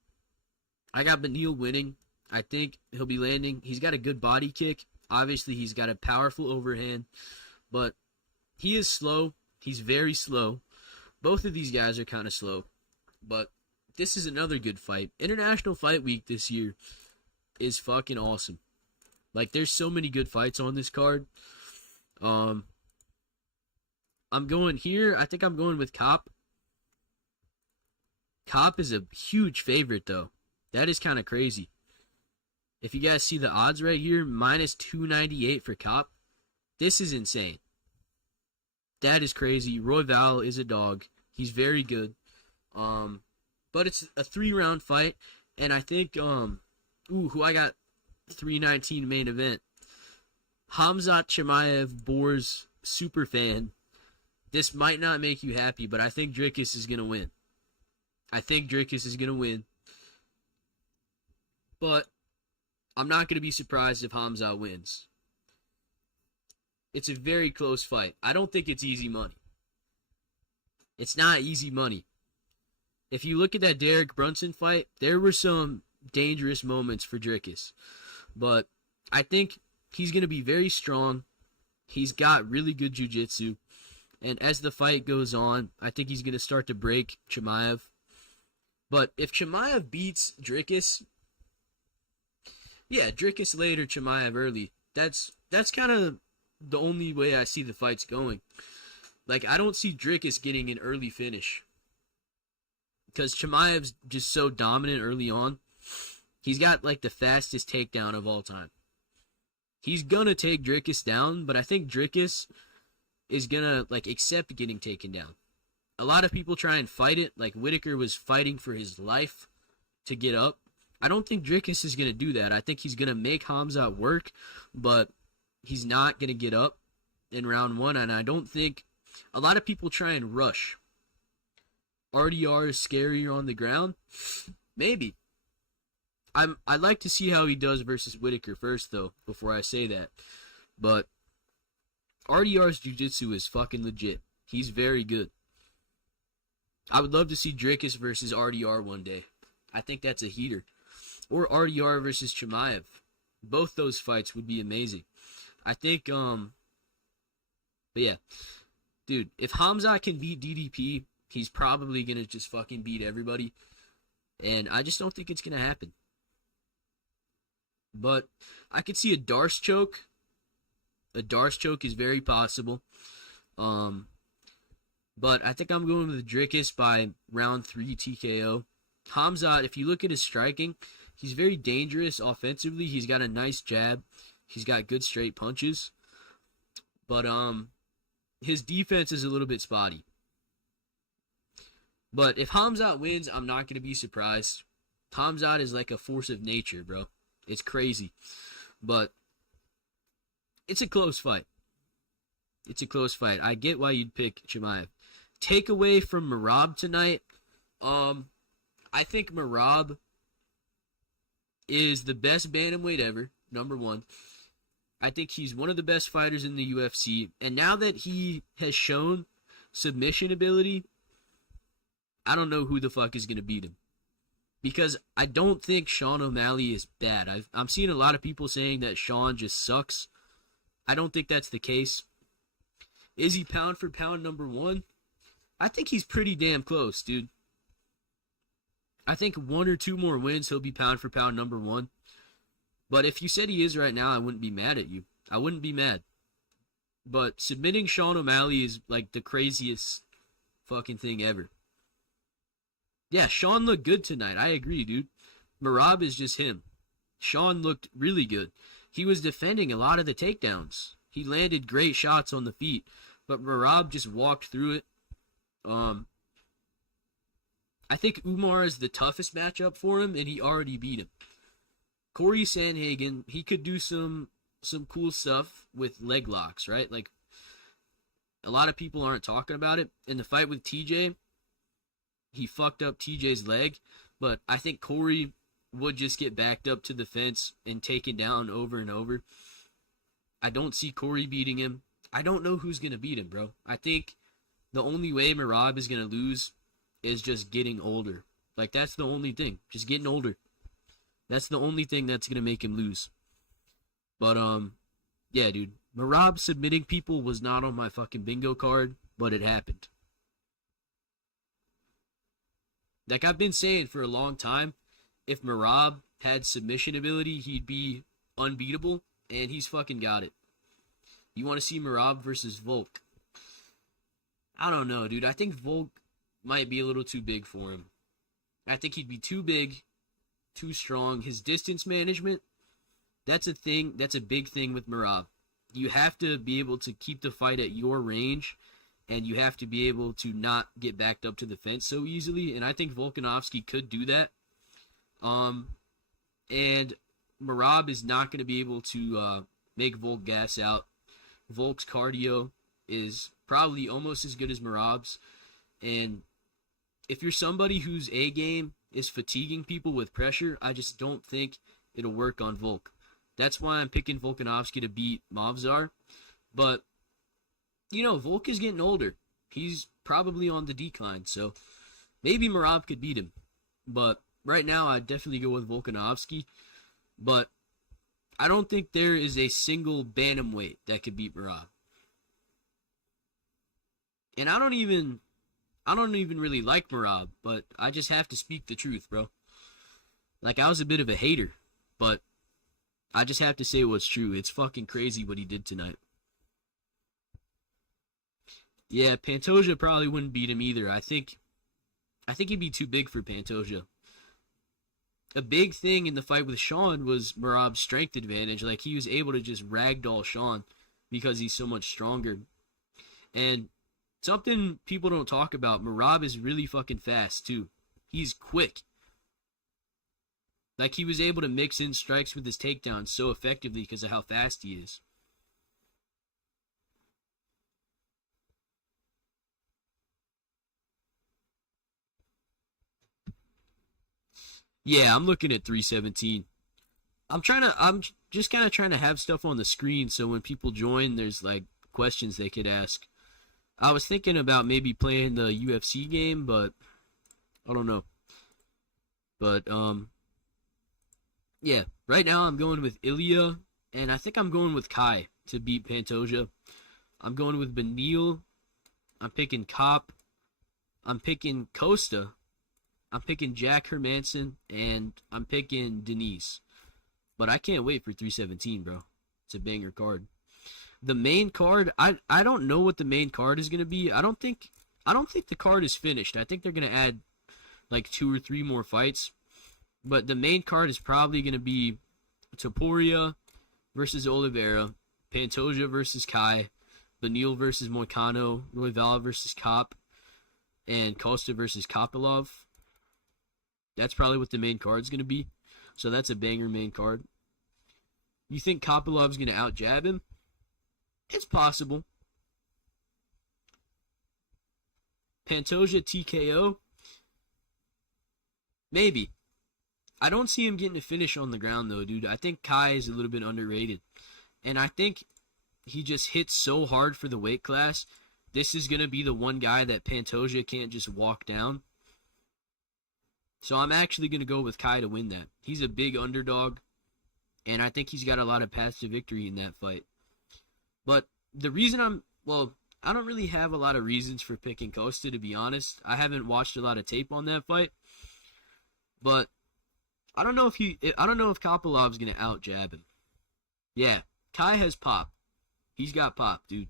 I got Beneil winning. I think he'll be landing. He's got a good body kick. Obviously, he's got a powerful overhand. But he is slow. He's very slow. Both of these guys are kind of slow. But this is another good fight. International Fight Week this year is fucking awesome. Like, there's so many good fights on this card. Um, I'm going here. I think I'm going with Cop. Cop is a huge favorite, though. That is kind of crazy. If you guys see the odds right here, minus 298 for Cop. This is insane. That is crazy. Royval is a dog. He's very good. But it's a 3-round fight, and I think who I got 319 main event. Khamzat Chimaev, Boars super fan. This might not make you happy, but I think Dricus is gonna win. But I'm not gonna be surprised if Khamzat wins. It's a very close fight. I don't think it's easy money. It's not easy money. If you look at that Derek Brunson fight, there were some dangerous moments for Dricus. But I think he's going to be very strong. He's got really good jiu-jitsu. And as the fight goes on, I think he's going to start to break Chimaev. But if Chimaev beats Dricus, yeah, Dricus late or Chimaev early. That's kind of the only way I see the fights going. Like, I don't see Dricus getting an early finish. Because Chimaev's just so dominant early on. He's got, like, the fastest takedown of all time. He's gonna take Dricus down, but I think Dricus is gonna, like, accept getting taken down. A lot of people try and fight it. Like, Whitaker was fighting for his life to get up. I don't think Dricus is gonna do that. I think he's gonna make Khamzat work, but he's not gonna get up in round one, and I don't think a lot of people try and rush. RDR is scarier on the ground? Maybe. I'd like to see how he does versus Whitaker first, though, before I say that. But RDR's jiu-jitsu is fucking legit. He's very good. I would love to see Dricus versus RDR one day. I think that's a heater. Or RDR versus Chimaev. Both those fights would be amazing. I think, but yeah. Dude, if Khamzat can beat DDP, he's probably going to just fucking beat everybody. And I just don't think it's going to happen. But I could see a Darce choke. A Darce choke is very possible. But I think I'm going with Dricus by round 3 TKO. Khamzat, if you look at his striking, he's very dangerous offensively. He's got a nice jab. He's got good straight punches. But his defense is a little bit spotty. But if Khamzat wins, I'm not going to be surprised. Khamzat is like a force of nature, bro. It's crazy. But it's a close fight. It's a close fight. I get why you'd pick Chimaev. Takeaway from Merab tonight. I think Merab is the best bantamweight ever, number one. I think he's one of the best fighters in the UFC. And now that he has shown submission ability, I don't know who the fuck is going to beat him. Because I don't think Sean O'Malley is bad. I'm seeing a lot of people saying that Sean just sucks. I don't think that's the case. Is he pound for pound number one? I think he's pretty damn close, dude. I think 1 or 2 more wins, he'll be pound for pound number one. But if you said he is right now, I wouldn't be mad at you. I wouldn't be mad. But submitting Sean O'Malley is like the craziest fucking thing ever. Yeah, Sean looked good tonight. I agree, dude. Merab is just him. Sean looked really good. He was defending a lot of the takedowns. He landed great shots on the feet, but Merab just walked through it. I think Umar is the toughest matchup for him, and he already beat him. Corey Sandhagen, he could do some cool stuff with leg locks, right? Like, a lot of people aren't talking about it. In the fight with TJ, he fucked up TJ's leg, but I think Corey would just get backed up to the fence and taken down over and over. I don't see Corey beating him. I don't know who's going to beat him, bro. I think the only way Merab is going to lose is just getting older. Like, that's the only thing. Just getting older. That's the only thing that's going to make him lose. But, yeah, dude. Merab submitting people was not on my fucking bingo card, but it happened. Like I've been saying for a long time, if Merab had submission ability, he'd be unbeatable. and he's fucking got it. You want to see Merab versus Volk? I don't know, dude. I think Volk might be a little too big for him. I think he'd be too big, too strong. His distance management, that's a thing. That's a big thing with Merab. You have to be able to keep the fight at your range, and you have to be able to not get backed up to the fence so easily. And I think Volkanovski could do that. And Merab is not going to be able to make Volk gas out. Volk's cardio is probably almost as good as Merab's. And if you're somebody whose A game is fatiguing people with pressure, I just don't think it'll work on Volk. That's why I'm picking Volkanovski to beat Movsar. But, you know, Volk is getting older. He's probably on the decline, so maybe Merab could beat him. But right now, I'd definitely go with Volkanovski. But I don't think there is a single bantamweight that could beat Merab. And I don't even really like Merab, but I just have to speak the truth, bro. Like, I was a bit of a hater, but I just have to say what's true. It's fucking crazy what he did tonight. Yeah, Pantoja probably wouldn't beat him either. I think he'd be too big for Pantoja. A big thing in the fight with Sean was Merab's strength advantage. Like, he was able to just ragdoll Sean because he's so much stronger. And something people don't talk about, Merab is really fucking fast, too. He's quick. Like, he was able to mix in strikes with his takedowns so effectively because of how fast he is. Yeah, I'm looking at 317. I'm just kind of trying to have stuff on the screen so when people join, there's like questions they could ask. I was thinking about maybe playing the UFC game, but I don't know. But yeah, right now I'm going with Ilya, and I think I'm going with Kai to beat Pantoja. I'm going with Beneil. I'm picking Kopp. I'm picking Costa. I'm picking Jack Hermanson, and I'm picking Denise. But I can't wait for 317, bro. It's a banger card. The main card, I don't know what the main card is gonna be. I don't think the card is finished. I think they're gonna add like 2 or 3 more fights. But the main card is probably gonna be Topuria versus Oliveira, Pantoja versus Kai, Beneil versus Moicano, Royval versus Kopp, and Costa versus Kopylov. That's probably what the main card's going to be. So that's a banger main card. You think Kopylov's going to out-jab him? It's possible. Pantoja TKO? Maybe. I don't see him getting a finish on the ground, though, dude. I think Kai is a little bit underrated. And I think he just hits so hard for the weight class. This is going to be the one guy that Pantoja can't just walk down. So I'm actually going to go with Kai to win that. He's a big underdog, and I think he's got a lot of paths to victory in that fight. But the reason I don't really have a lot of reasons for picking Costa, to be honest. I haven't watched a lot of tape on that fight. But I don't know if Kopylov's going to out-jab him. Yeah, Kai has pop. He's got pop, dude.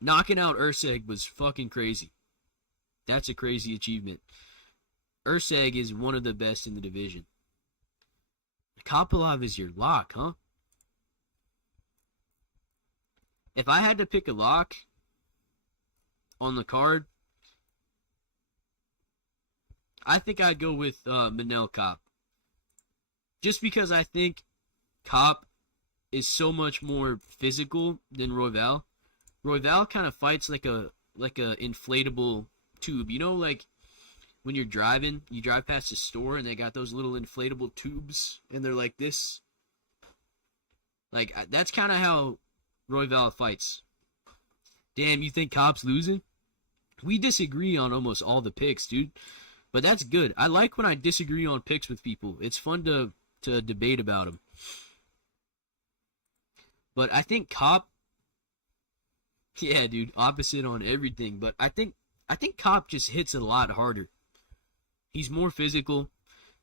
Knocking out Urseg was fucking crazy. That's a crazy achievement. Urseg is one of the best in the division. Kopylov is your lock, huh? If I had to pick a lock on the card, I think I'd go with Manel Kopp. Just because I think Kopp is so much more physical than Royval. Royval kind of fights like a inflatable tube. You know, like when you're driving, you drive past a store and they got those little inflatable tubes and they're like this. Like, that's kind of how Royval fights. Damn, you think Kopp's losing? We disagree on almost all the picks, dude. But that's good. I like when I disagree on picks with people. It's fun to debate about them. But I think Kopp, yeah, dude, opposite on everything. But I think Kopp just hits a lot harder. He's more physical.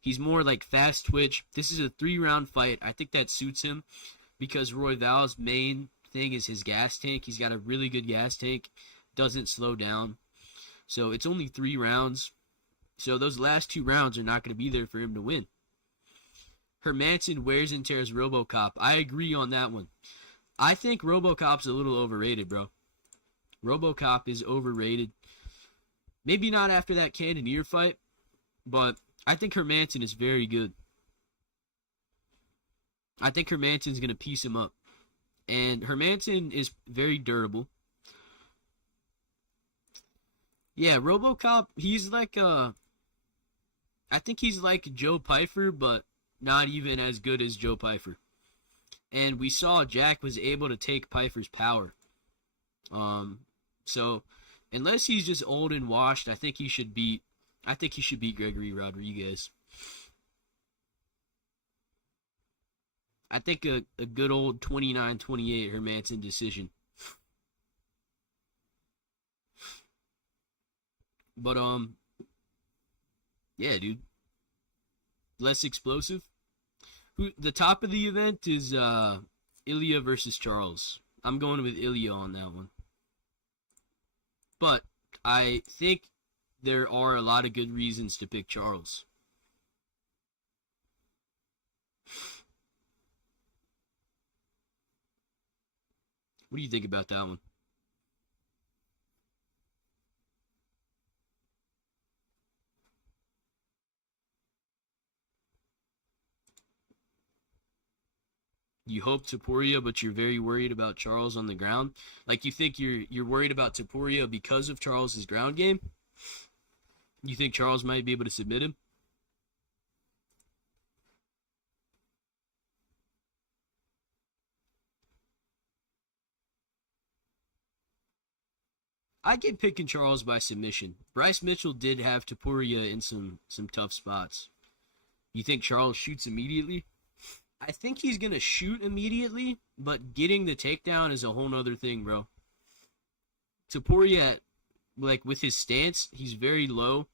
He's more like fast twitch. This is a 3-round fight. I think that suits him because Royval's main thing is his gas tank. He's got a really good gas tank. Doesn't slow down. So it's only 3 rounds. So those last 2 rounds are not going to be there for him to win. Hermansson wears and tears RoboCop. I agree on that one. I think RoboCop's a little overrated, bro. RoboCop is overrated. Maybe not after that Cannonier fight, but I think Hermansson is very good. I think Hermansson's going to piece him up. And Hermansson is very durable. Yeah, RoboCop, he's like I think he's like Joe Pyfer, but not even as good as Joe Pyfer. And we saw Jack was able to take Pyfer's power. So unless he's just old and washed, I think he should beat Gregory Rodriguez. I think a good old 29-28 Hermansson decision. But yeah, dude. Less explosive. The top of the event is Ilya versus Charles. I'm going with Ilya on that one. But I think there are a lot of good reasons to pick Charles. What do you think about that one? You hope Topuria, but you're very worried about Charles on the ground. Like, you think you're worried about Topuria because of Charles's ground game? You think Charles might be able to submit him? I get picking Charles by submission. Bryce Mitchell did have Topuria in some tough spots. You think Charles shoots immediately? I think he's going to shoot immediately, but getting the takedown is a whole nother thing, bro. Topuria, like, with his stance, he's very low,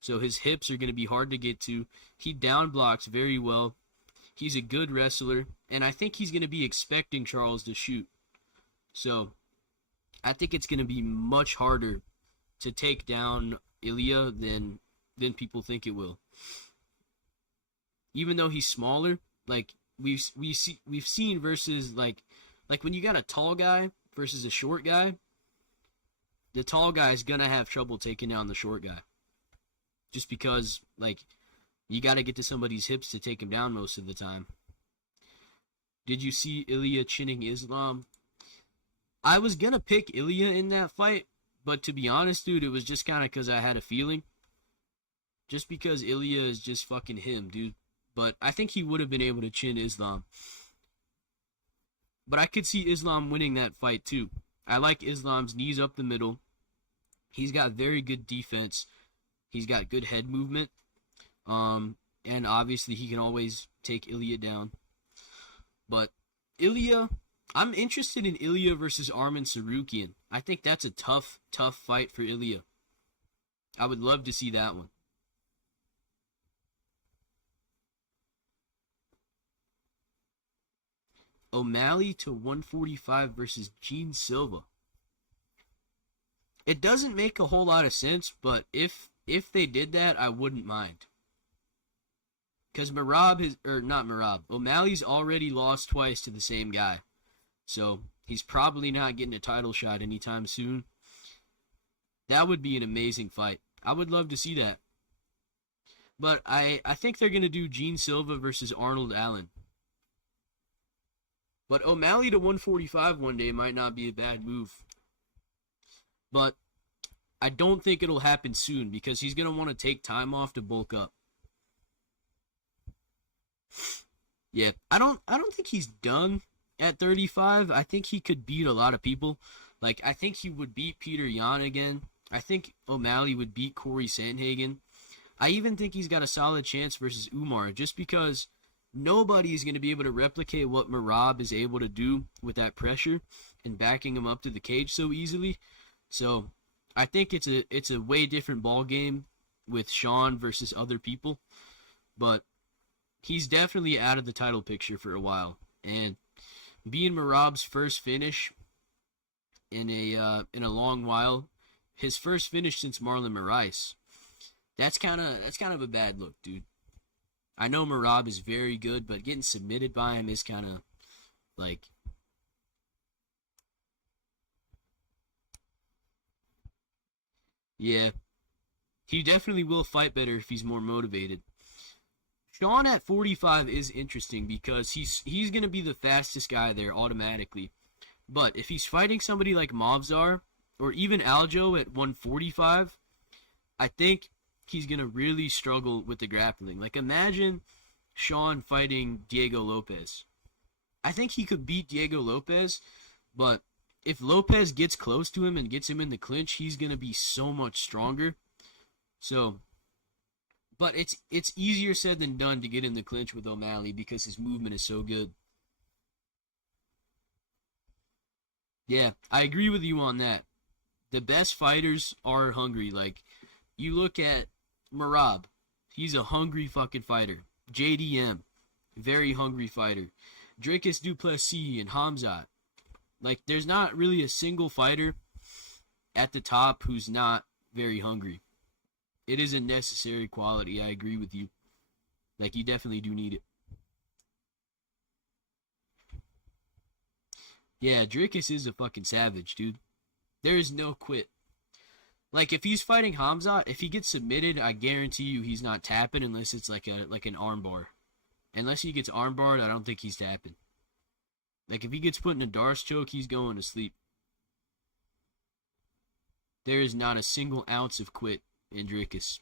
so his hips are going to be hard to get to. He down blocks very well. He's a good wrestler, and I think he's going to be expecting Charles to shoot. So I think it's going to be much harder to take down Ilya than people think it will. Even though he's smaller, like we've seen versus like when you got a tall guy versus a short guy, the tall guy is gonna have trouble taking down the short guy. Just because like you got to get to somebody's hips to take him down most of the time. Did you see Ilya chinning Islam? I was going to pick Ilya in that fight, but to be honest, dude, it was just kind of because I had a feeling. Just because Ilya is just fucking him, dude. But I think he would have been able to chin Islam. But I could see Islam winning that fight, too. I like Islam's knees up the middle. He's got very good defense. He's got good head movement. And obviously he can always take Ilya down. But Ilya, I'm interested in Ilya versus Arman Tsarukyan. I think that's a tough fight for Ilya. I would love to see that one. O'Malley to 145 versus Gene Silva. It doesn't make a whole lot of sense, but if they did that, I wouldn't mind. Because O'Malley's already lost twice to the same guy. So he's probably not getting a title shot anytime soon. That would be an amazing fight. I would love to see that. But I think they're going to do Gene Silva versus Arnold Allen. But O'Malley to 145 one day might not be a bad move. But I don't think it'll happen soon because he's going to want to take time off to bulk up. Yeah, I don't think he's done at 35. I think he could beat a lot of people. Like, I think he would beat Peter Yan again. I think O'Malley would beat Corey Sandhagen. I even think he's got a solid chance versus Umar just because nobody is going to be able to replicate what Merab is able to do with that pressure and backing him up to the cage so easily. So I think it's a way different ball game with Sean versus other people. but he's definitely out of the title picture for a while. And being Merab's first finish in a long while, his first finish since Marlon Moraes, that's kind of a bad look, dude. I know Merab is very good, but getting submitted by him is kind of like, yeah, he definitely will fight better if he's more motivated. Sean at 45 is interesting because he's gonna be the fastest guy there automatically. But if he's fighting somebody like Movzar or even Aljo at 145, I think he's gonna really struggle with the grappling. Like imagine Sean fighting Diego Lopez. I think he could beat Diego Lopez, but if Lopez gets close to him and gets him in the clinch, he's gonna be so much stronger. So, but it's easier said than done to get in the clinch with O'Malley because his movement is so good. Yeah, I agree with you on that. The best fighters are hungry. Like you look at Marab, he's a hungry fucking fighter. JDM, very hungry fighter. Dricus Duplessis and Hamzat. Like there's not really a single fighter at the top who's not very hungry. It is a necessary quality. I agree with you. Like you definitely do need it. Yeah, Dricus is a fucking savage, dude. There is no quit. Like if he's fighting Hamza, if he gets submitted, I guarantee you he's not tapping unless it's like an armbar. Unless he gets armbarred, I don't think he's tapping. Like if he gets put in a Darce choke, he's going to sleep. There is not a single ounce of quit in Dricus.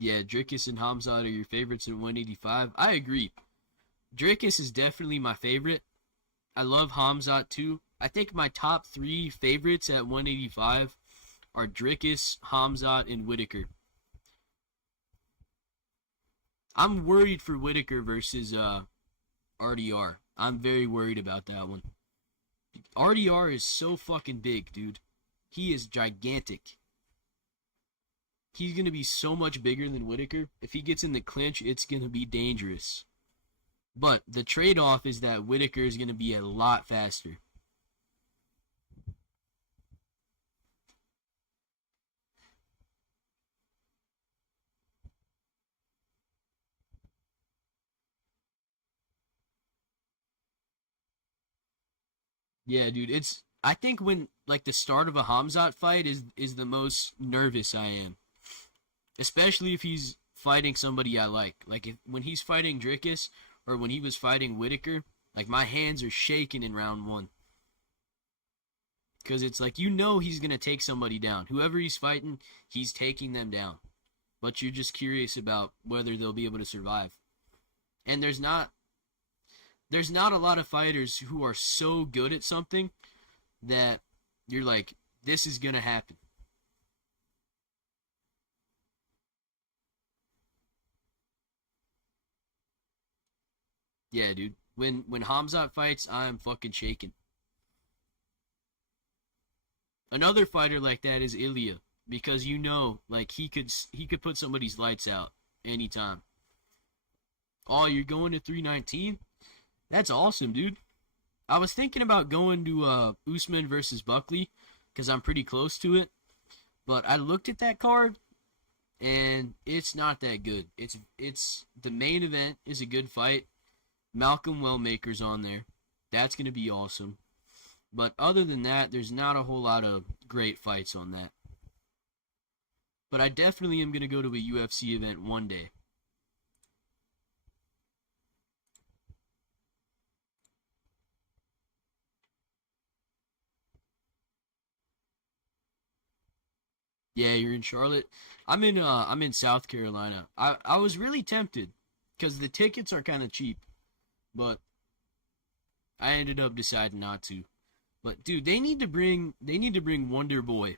Yeah, Dricus and Hamzat are your favorites in 185. I agree. Dricus is definitely my favorite. I love Hamzat too. I think my top three favorites at 185 are Dricus, Hamzat, and Whitaker. I'm worried for Whitaker versus RDR. I'm very worried about that one. RDR is so fucking big, dude. He is gigantic. He's going to be so much bigger than Whitaker. If he gets in the clinch, it's going to be dangerous. But the trade-off is that Whitaker is going to be a lot faster. Yeah, dude, it's I think when like the start of a Hamzat fight is the most nervous I am. Especially if he's fighting somebody I like. Like if when he's fighting Dricus or when he was fighting Whitaker, like my hands are shaking in round 1. Because it's like he's gonna take somebody down. Whoever he's fighting, he's taking them down. But you're just curious about whether they'll be able to survive. And there's not a lot of fighters who are so good at something that you're like, this is gonna happen. Yeah, dude. When Hamzat fights, I'm fucking shaking. Another fighter like that is Ilya because like he could put somebody's lights out anytime. Oh, you're going to 319? That's awesome, dude. I was thinking about going to Usman versus Buckley because I'm pretty close to it, but I looked at that card and it's not that good. It's the main event is a good fight. Malcolm Wellmaker's on there. That's gonna be awesome. But other than that, there's not a whole lot of great fights on that. But I definitely am gonna go to a UFC event one day. Yeah, you're in Charlotte. I'm in South Carolina. I was really tempted because the tickets are kind of cheap, but I ended up deciding not to. But dude, they need to bring Wonder Boy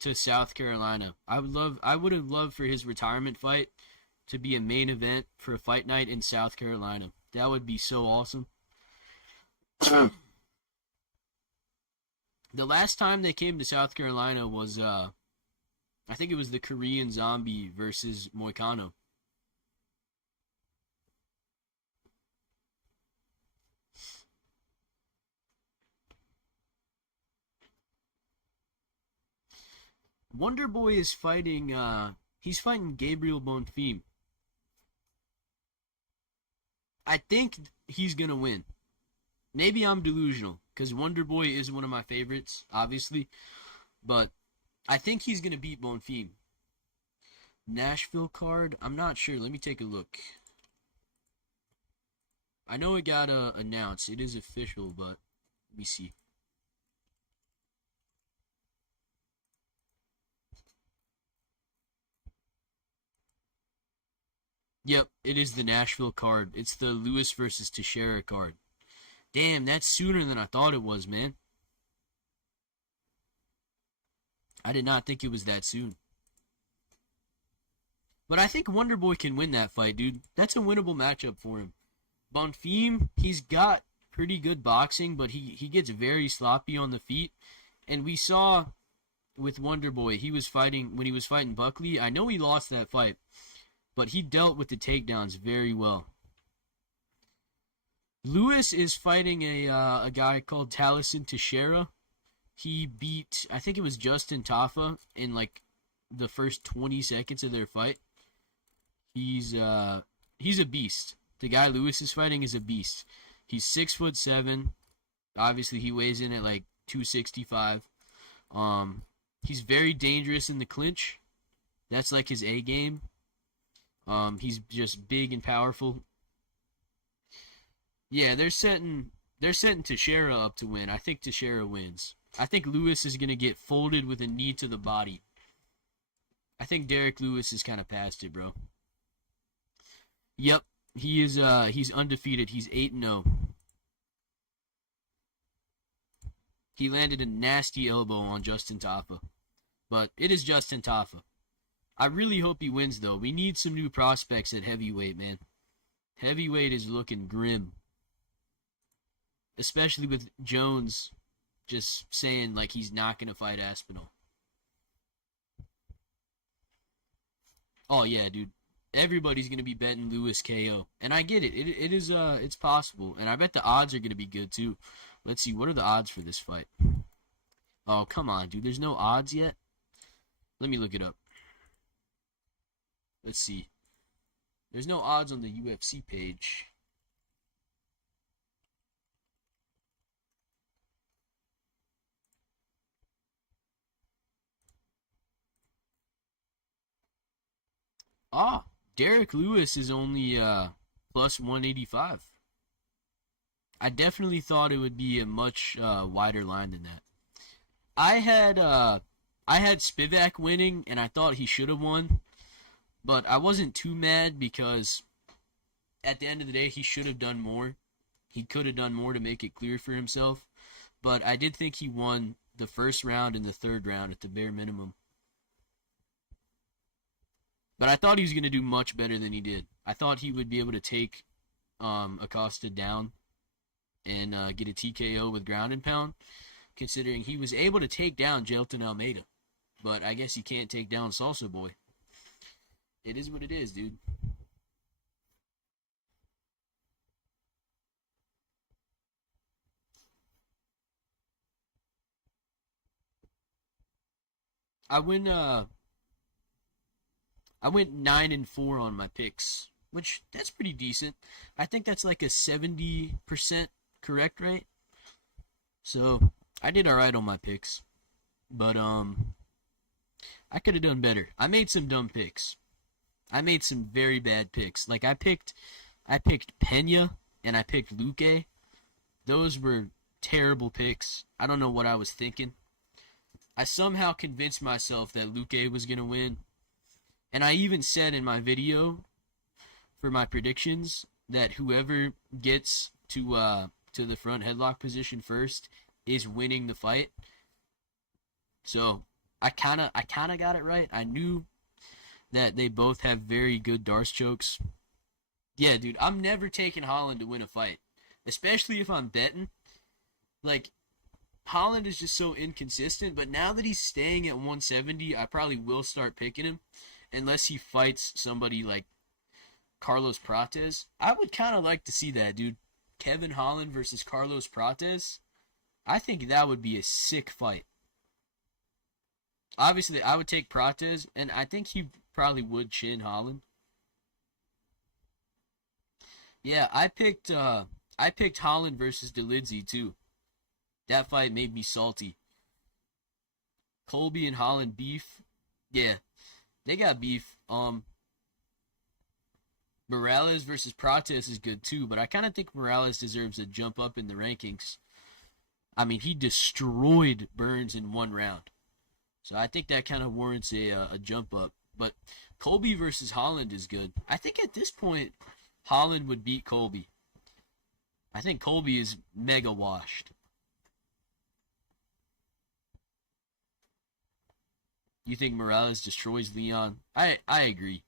to South Carolina. I would have loved for his retirement fight to be a main event for a fight night in South Carolina. That would be so awesome. The last time they came to South Carolina was I think it was the Korean Zombie versus Moicano. Wonder Boy is fighting he's fighting Gabriel Bonfim. I think he's going to win. Maybe I'm delusional cuz Wonder Boy is one of my favorites, obviously, but I think he's going to beat Bonfim. Nashville card? I'm not sure. Let me take a look. I know it got announced. It is official, but let me see. Yep, it is the Nashville card. It's the Lewis versus Teixeira card. Damn, that's sooner than I thought it was, man. I did not think it was that soon. But I think Wonder Boy can win that fight, dude. That's a winnable matchup for him. Bonfim, he's got pretty good boxing, but he gets very sloppy on the feet. And we saw with Wonder Boy, when he was fighting Buckley, I know he lost that fight, but he dealt with the takedowns very well. Lewis is fighting a guy called Talison Teixeira. He beat, I think it was Justin Tafa in like the first 20 seconds of their fight. He's a beast. The guy Lewis is fighting is a beast. He's 6'7". Obviously, he weighs in at like 265. He's very dangerous in the clinch. That's like his A game. He's just big and powerful. Yeah, they're setting Teixeira up to win. I think Teixeira wins. I think Lewis is gonna get folded with a knee to the body. I think Derek Lewis is kind of past it, bro. Yep, he is. He's undefeated. He's 8-0. He landed a nasty elbow on Justin Tafa, but it is Justin Tafa. I really hope he wins, though. We need some new prospects at heavyweight, man. Heavyweight is looking grim, especially with Jones just saying like he's not gonna fight Aspinall. Oh yeah, dude. Everybody's gonna be betting Lewis KO, and I get it. It is it's possible, and I bet the odds are gonna be good too. Let's see, what are the odds for this fight? Oh come on, dude. There's no odds yet. Let me look it up. Let's see. There's no odds on the UFC page. Ah, Derek Lewis is only plus 185. I definitely thought it would be a much wider line than that. I had Spivak winning, and I thought he should have won, but I wasn't too mad because at the end of the day, he should have done more. He could have done more to make it clear for himself, but I did think he won the first round and the third round at the bare minimum. But I thought he was going to do much better than he did. I thought he would be able to take Acosta down and get a TKO with ground and pound, considering he was able to take down Jailton Almeida. But I guess you can't take down Salsa Boy. It is what it is, dude. I went 9-4 on my picks, which that's pretty decent. I think that's like a 70% correct rate. So I did all right on my picks, but I could have done better. I made some dumb picks. I made some very bad picks. Like I picked Pena and I picked Luque. Those were terrible picks. I don't know what I was thinking. I somehow convinced myself that Luque was gonna win. And I even said in my video for my predictions that whoever gets to the front headlock position first is winning the fight. So I kinda got it right. I knew that they both have very good Darce chokes. Yeah, dude, I'm never taking Holland to win a fight, especially if I'm betting. Like, Holland is just so inconsistent, but now that he's staying at 170, I probably will start picking him, unless he fights somebody like Carlos Prates. I would kind of like to see that, dude. Kevin Holland versus Carlos Prates. I think that would be a sick fight. Obviously, I would take Prates, and I think he probably would chin Holland. Yeah, I picked Holland versus Delidze too. That fight made me salty. Colby and Holland beef. Yeah, they got beef. Morales versus Prates is good too, but I kind of think Morales deserves a jump up in the rankings. I mean, he destroyed Burns in 1 round, so I think that kind of warrants a jump up. But Colby versus Holland is good. I think at this point, Holland would beat Colby. I think Colby is mega washed. You think Morales destroys Leon? I agree.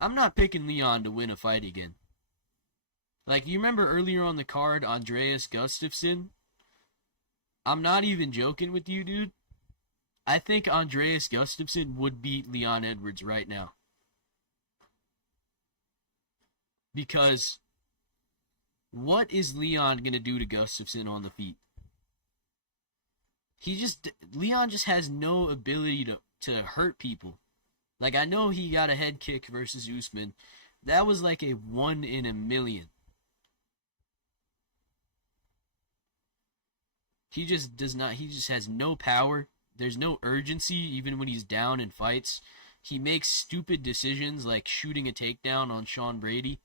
I'm not picking Leon to win a fight again. Like, you remember earlier on the card, Andreas Gustafsson? I'm not even joking with you, dude. I think Andreas Gustafsson would beat Leon Edwards right now. Because what is Leon going to do to Gustafsson on the feet? Leon just has no ability to hurt people. Like, I know he got a head kick versus Usman. That was like a 1 in a million. He just does not, he just has no power. There's no urgency even when he's down in fights. He makes stupid decisions like shooting a takedown on Sean Brady.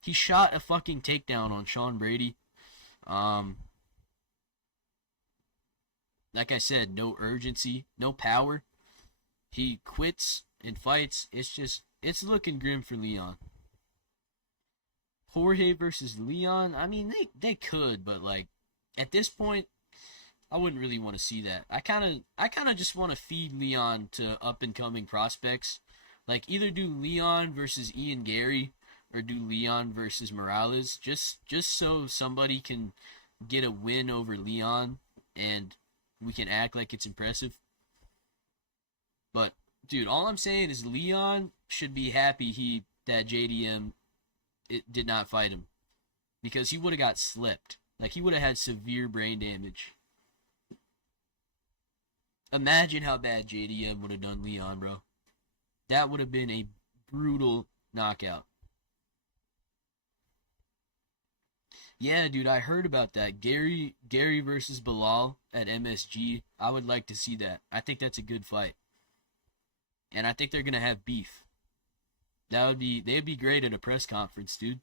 He shot a fucking takedown on Sean Brady. Um, like I said, no urgency, no power. He quits in fights. It's looking grim for Leon. Jorge versus Leon. I mean, they could, but like at this point, I wouldn't really want to see that. I kind of just want to feed Leon to up and coming prospects. Like, either do Leon versus Ian Gary or do Leon versus Morales, just so somebody can get a win over Leon and we can act like it's impressive. But dude, all I'm saying is Leon should be happy that JDM did not fight him, because he would have got slipped. Like, he would have had severe brain damage. Imagine how bad JDM would have done Leon, bro. That would have been a brutal knockout. Yeah, dude, I heard about that. Gary versus Bilal at MSG. I would like to see that. I think that's a good fight. And I think they're gonna have beef. They'd be great at a press conference, dude.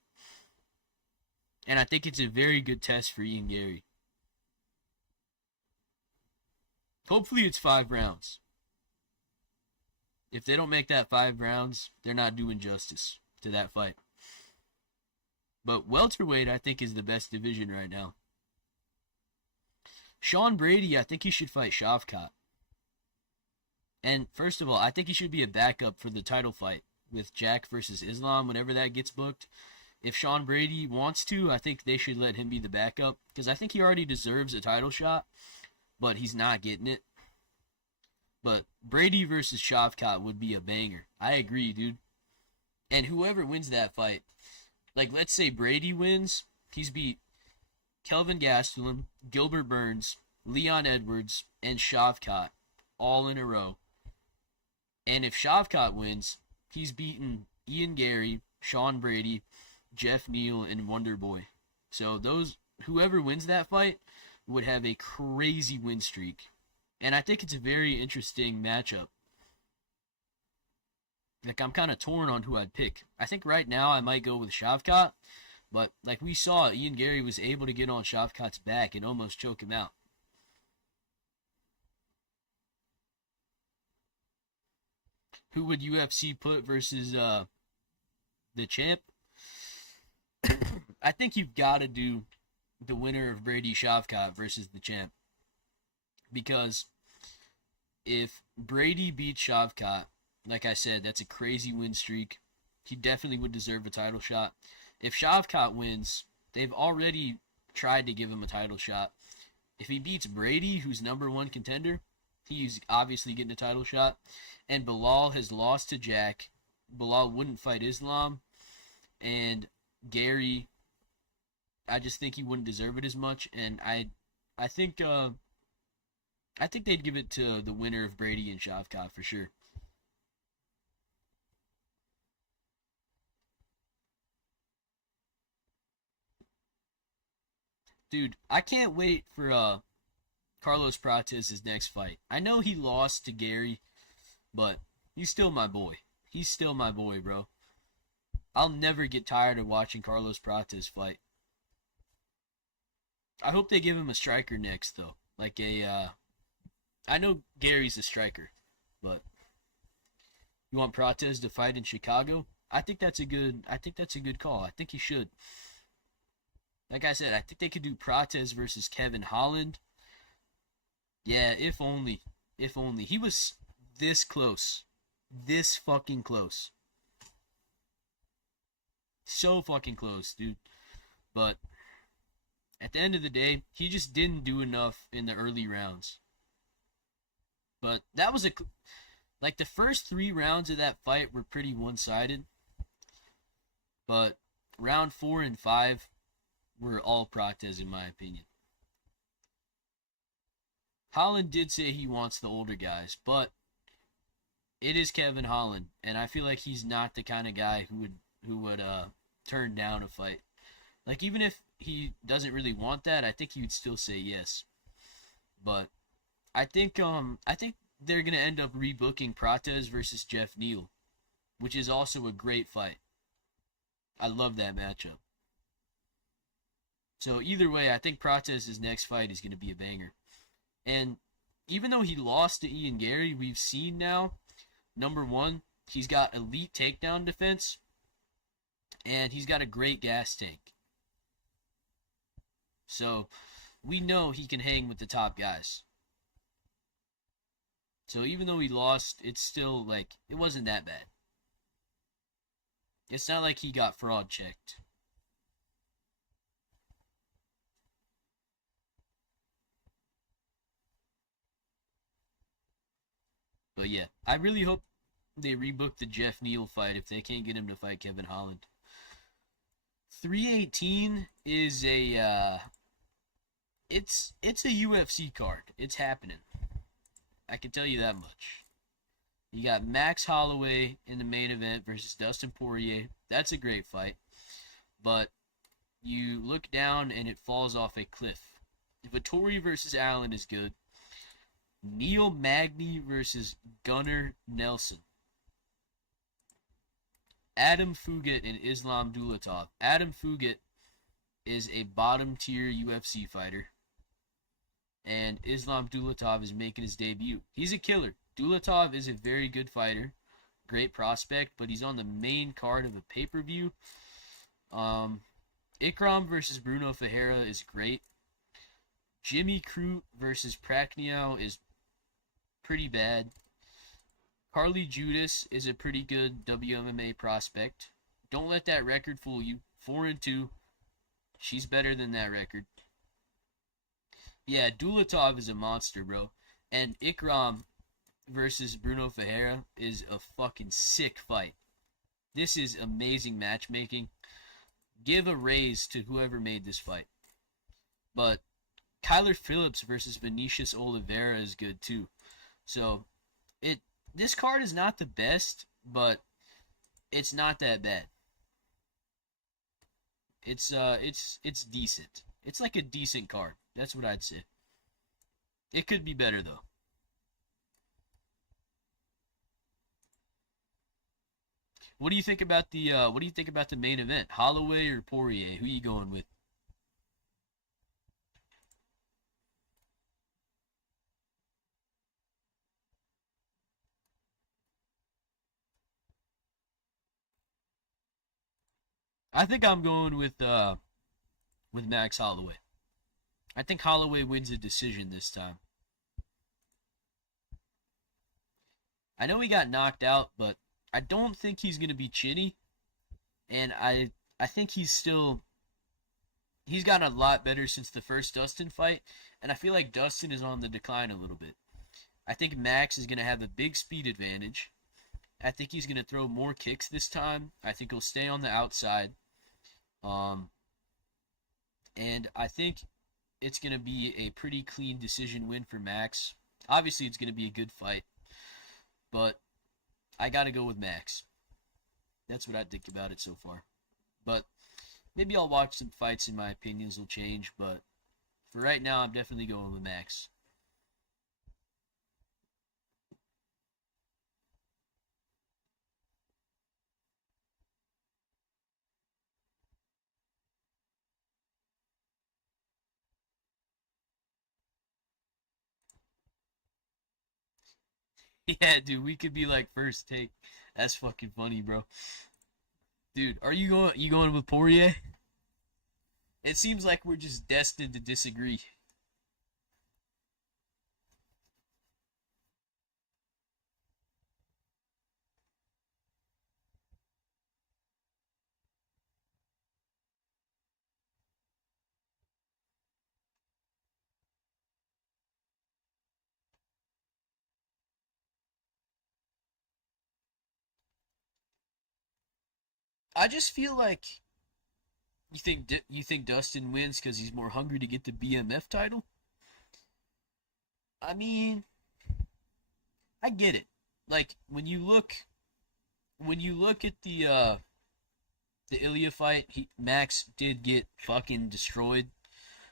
And I think it's a very good test for Ian Gary. Hopefully it's 5 rounds. If they don't make that 5 rounds, they're not doing justice to that fight. But welterweight, I think, is the best division right now. Sean Brady, I think he should fight Shavkat. And first of all, I think he should be a backup for the title fight with Jack versus Islam whenever that gets booked. If Sean Brady wants to, I think they should let him be the backup, because I think he already deserves a title shot, but he's not getting it. But Brady versus Shavkat would be a banger. I agree, dude. And whoever wins that fight, like, let's say Brady wins, he's beat Kelvin Gastelum, Gilbert Burns, Leon Edwards, and Shavkat all in a row. And if Shavkat wins, he's beaten Ian Gary, Sean Brady, Jeff Neal, and Wonder Boy. So whoever wins that fight would have a crazy win streak. And I think it's a very interesting matchup. Like, I'm kind of torn on who I'd pick. I think right now I might go with Shavkat, but like we saw, Ian Gary was able to get on Shavkat's back and almost choke him out. Who would UFC put versus the champ? I think you've got to do the winner of Brady Shavkat versus the champ, because If Brady beats Shavkat, like I said, that's a crazy win streak. He definitely would deserve a title shot. If Shavkat wins, they've already tried to give him a title shot. If he beats Brady, who's number one contender, he's obviously getting a title shot. And Bilal has lost to Jack. Bilal wouldn't fight Islam. And Gary, I just think he wouldn't deserve it as much. And I think I think they'd give it to the winner of Brady and Shavkat for sure. Dude, I can't wait for Carlos Prates' next fight. I know he lost to Gary, but he's still my boy. He's still my boy, bro. I'll never get tired of watching Carlos Prates fight. I hope they give him a striker next though. Like a I know Gary's a striker, but you want Prates to fight in Chicago? I think that's a good call. I think he should. Like I said, I think they could do Prates versus Kevin Holland. Yeah, if only. If only. He was this close. This fucking close. So fucking close, dude. But at the end of the day, he just didn't do enough in the early rounds. But that was a like the first 3 rounds of that fight were pretty one-sided. But round 4 and 5 were all Prates in my opinion. Holland did say he wants the older guys, but it is Kevin Holland, and I feel like he's not the kind of guy who would turn down a fight. Like even if he doesn't really want that, I think he would still say yes. But I think they're gonna end up rebooking Prates versus Jeff Neal, which is also a great fight. I love that matchup. So either way, I think Prates' next fight is gonna be a banger. And even though he lost to Ian Gary, we've seen now, number one, he's got elite takedown defense, and he's got a great gas tank. So we know he can hang with the top guys. So even though he lost, it's still like it wasn't that bad. It's not like he got fraud checked. But yeah, I really hope they rebook the Jeff Neal fight if they can't get him to fight Kevin Holland. 318 is a it's a UFC card. It's happening. I can tell you that much. You got Max Holloway in the main event versus Dustin Poirier. That's a great fight. But you look down and it falls off a cliff. Vittori versus Allen is good. Neil Magny versus Gunnar Nelson. Adam Fugat and Islam Dulatov. Adam Fugat is a bottom tier UFC fighter. And Islam Dulatov is making his debut. He's a killer. Dulatov is a very good fighter. Great prospect, but he's on the main card of a pay-per-view. Ikram versus Bruno Ferreira is great. Jimmy Crute versus Prachnio is pretty bad. Carly Judas is a pretty good WMMA prospect. Don't let that record fool you. 4-2. She's better than that record. Yeah, Dulatov is a monster, bro. And Ikram versus Bruno Ferreira is a fucking sick fight. This is amazing matchmaking. Give a raise to whoever made this fight. But Kyler Phillips versus Vinicius Oliveira is good too. So this card is not the best, but it's not that bad. It's decent. It's like a decent card. That's what I'd say. It could be better though. What do you think about the main event? Holloway or Poirier? Who you going with? I think I'm going with Max Holloway. I think Holloway wins a decision this time. I know he got knocked out, but I don't think he's going to be chinny. And I think he's gotten a lot better since the first Dustin fight, and I feel like Dustin is on the decline a little bit. I think Max is going to have a big speed advantage. I think he's going to throw more kicks this time. I think he'll stay on the outside. Um, and I think it's going to be a pretty clean decision win for Max. Obviously, it's going to be a good fight, but I got to go with Max. That's what I think about it so far. But maybe I'll watch some fights and my opinions will change, but for right now, I'm definitely going with Max. Yeah, dude, we could be like first take. That's fucking funny, bro. Dude, are you going with Poirier? It seems like we're just destined to disagree. I just feel like you think Dustin wins because he's more hungry to get the BMF title. I mean, I get it. Like when you look at the Ilya fight, Max did get fucking destroyed.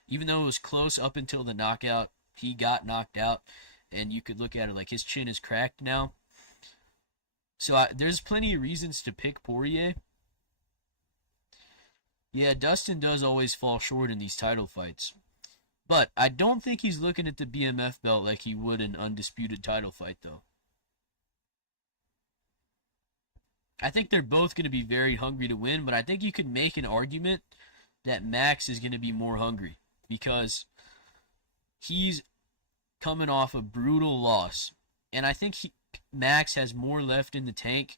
Even though it was close up until the knockout, he got knocked out, and you could look at it like his chin is cracked now. So there's plenty of reasons to pick Poirier. Yeah, Dustin does always fall short in these title fights. But I don't think he's looking at the BMF belt like he would an undisputed title fight, though. I think they're both going to be very hungry to win, but I think you could make an argument that Max is going to be more hungry because he's coming off a brutal loss. And I think Max has more left in the tank.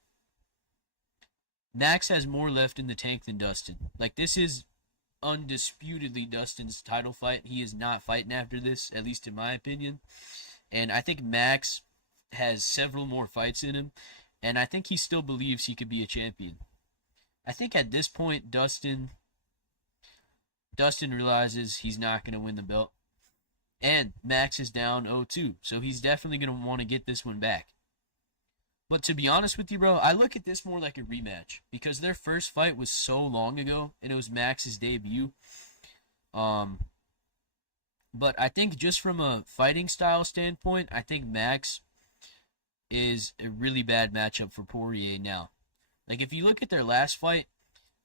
Max has more left in the tank than Dustin. Like, this is undisputedly Dustin's title fight. He is not fighting after this, at least in my opinion. And I think Max has several more fights in him, and I think he still believes he could be a champion. I think at this point, Dustin realizes he's not going to win the belt, and Max is down 0-2, so he's definitely going to want to get this one back. But to be honest with you, bro, I look at this more like a rematch because their first fight was so long ago, and it was Max's debut. Um, but I think just from a fighting style standpoint, I think Max is a really bad matchup for Poirier now. Like, if you look at their last fight,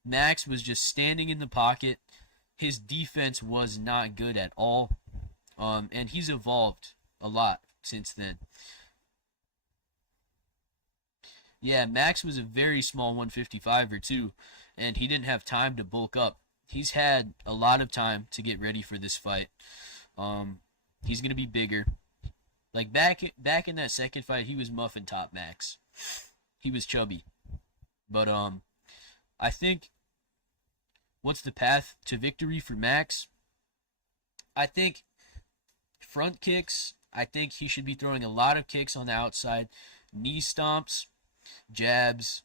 Max was just standing in the pocket. His defense was not good at all. And he's evolved a lot since then. Yeah, Max was a very small 155er too, and he didn't have time to bulk up. He's had a lot of time to get ready for this fight. Um, he's gonna be bigger. Like back in that second fight, he was muffin top Max. He was chubby, but I think what's the path to victory for Max? I think front kicks. I think he should be throwing a lot of kicks on the outside, knee stomps, jabs,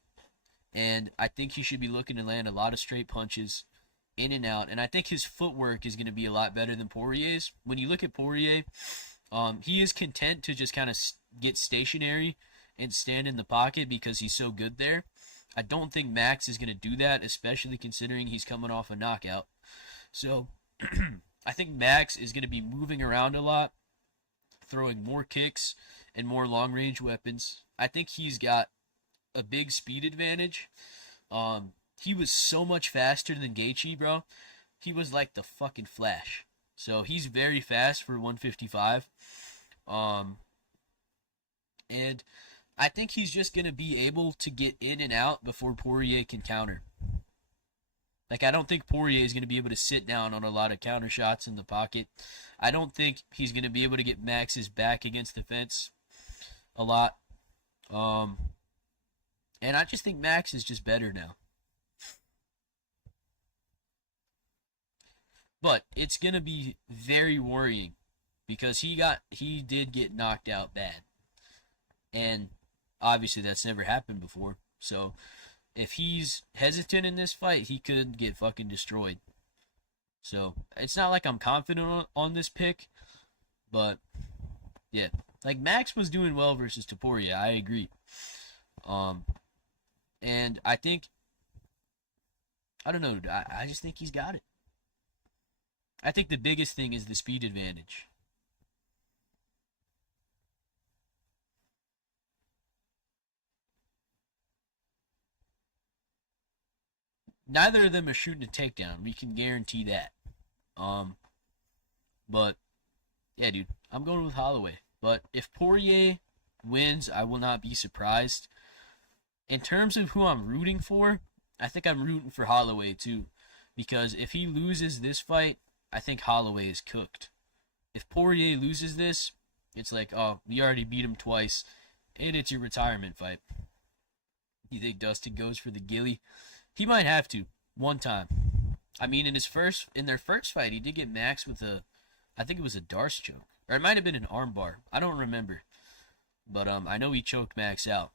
and I think he should be looking to land a lot of straight punches in and out. And I think his footwork is going to be a lot better than Poirier's. When you look at Poirier, he is content to just kind of get stationary and stand in the pocket because he's so good there. I don't think Max is going to do that, especially considering he's coming off a knockout. So I think Max is going to be moving around a lot, throwing more kicks and more long range weapons. I think he's got a big speed advantage. He was so much faster than Gaethje, bro. He was like the fucking Flash. So he's very fast for 155. And I think he's just gonna be able to get in and out before Poirier can counter. Like, I don't think Poirier is gonna be able to sit down on a lot of counter shots in the pocket. I don't think he's gonna be able to get Max's back against the fence a lot. Um, and I just think Max is just better now. But it's gonna be very worrying because he did get knocked out bad, and obviously that's never happened before. So if he's hesitant in this fight, he could get fucking destroyed. So it's not like I'm confident on this pick, but yeah, like Max was doing well versus Topuria. I agree. Um, and I think I don't know. I just think he's got it. I think the biggest thing is the speed advantage. Neither of them are shooting a takedown. We can guarantee that. Um, but yeah, dude, I'm going with Holloway. But if Poirier wins, I will not be surprised. In terms of who I'm rooting for, I think I'm rooting for Holloway too, because if he loses this fight, I think Holloway is cooked. If Poirier loses this, it's like, oh, we already beat him twice, and it's your retirement fight. You think Dustin goes for the Gilly? He might have to one time. I mean, in their first fight, he did get Max with I think it was a Darce choke, or it might have been an armbar. I don't remember, but I know he choked Max out.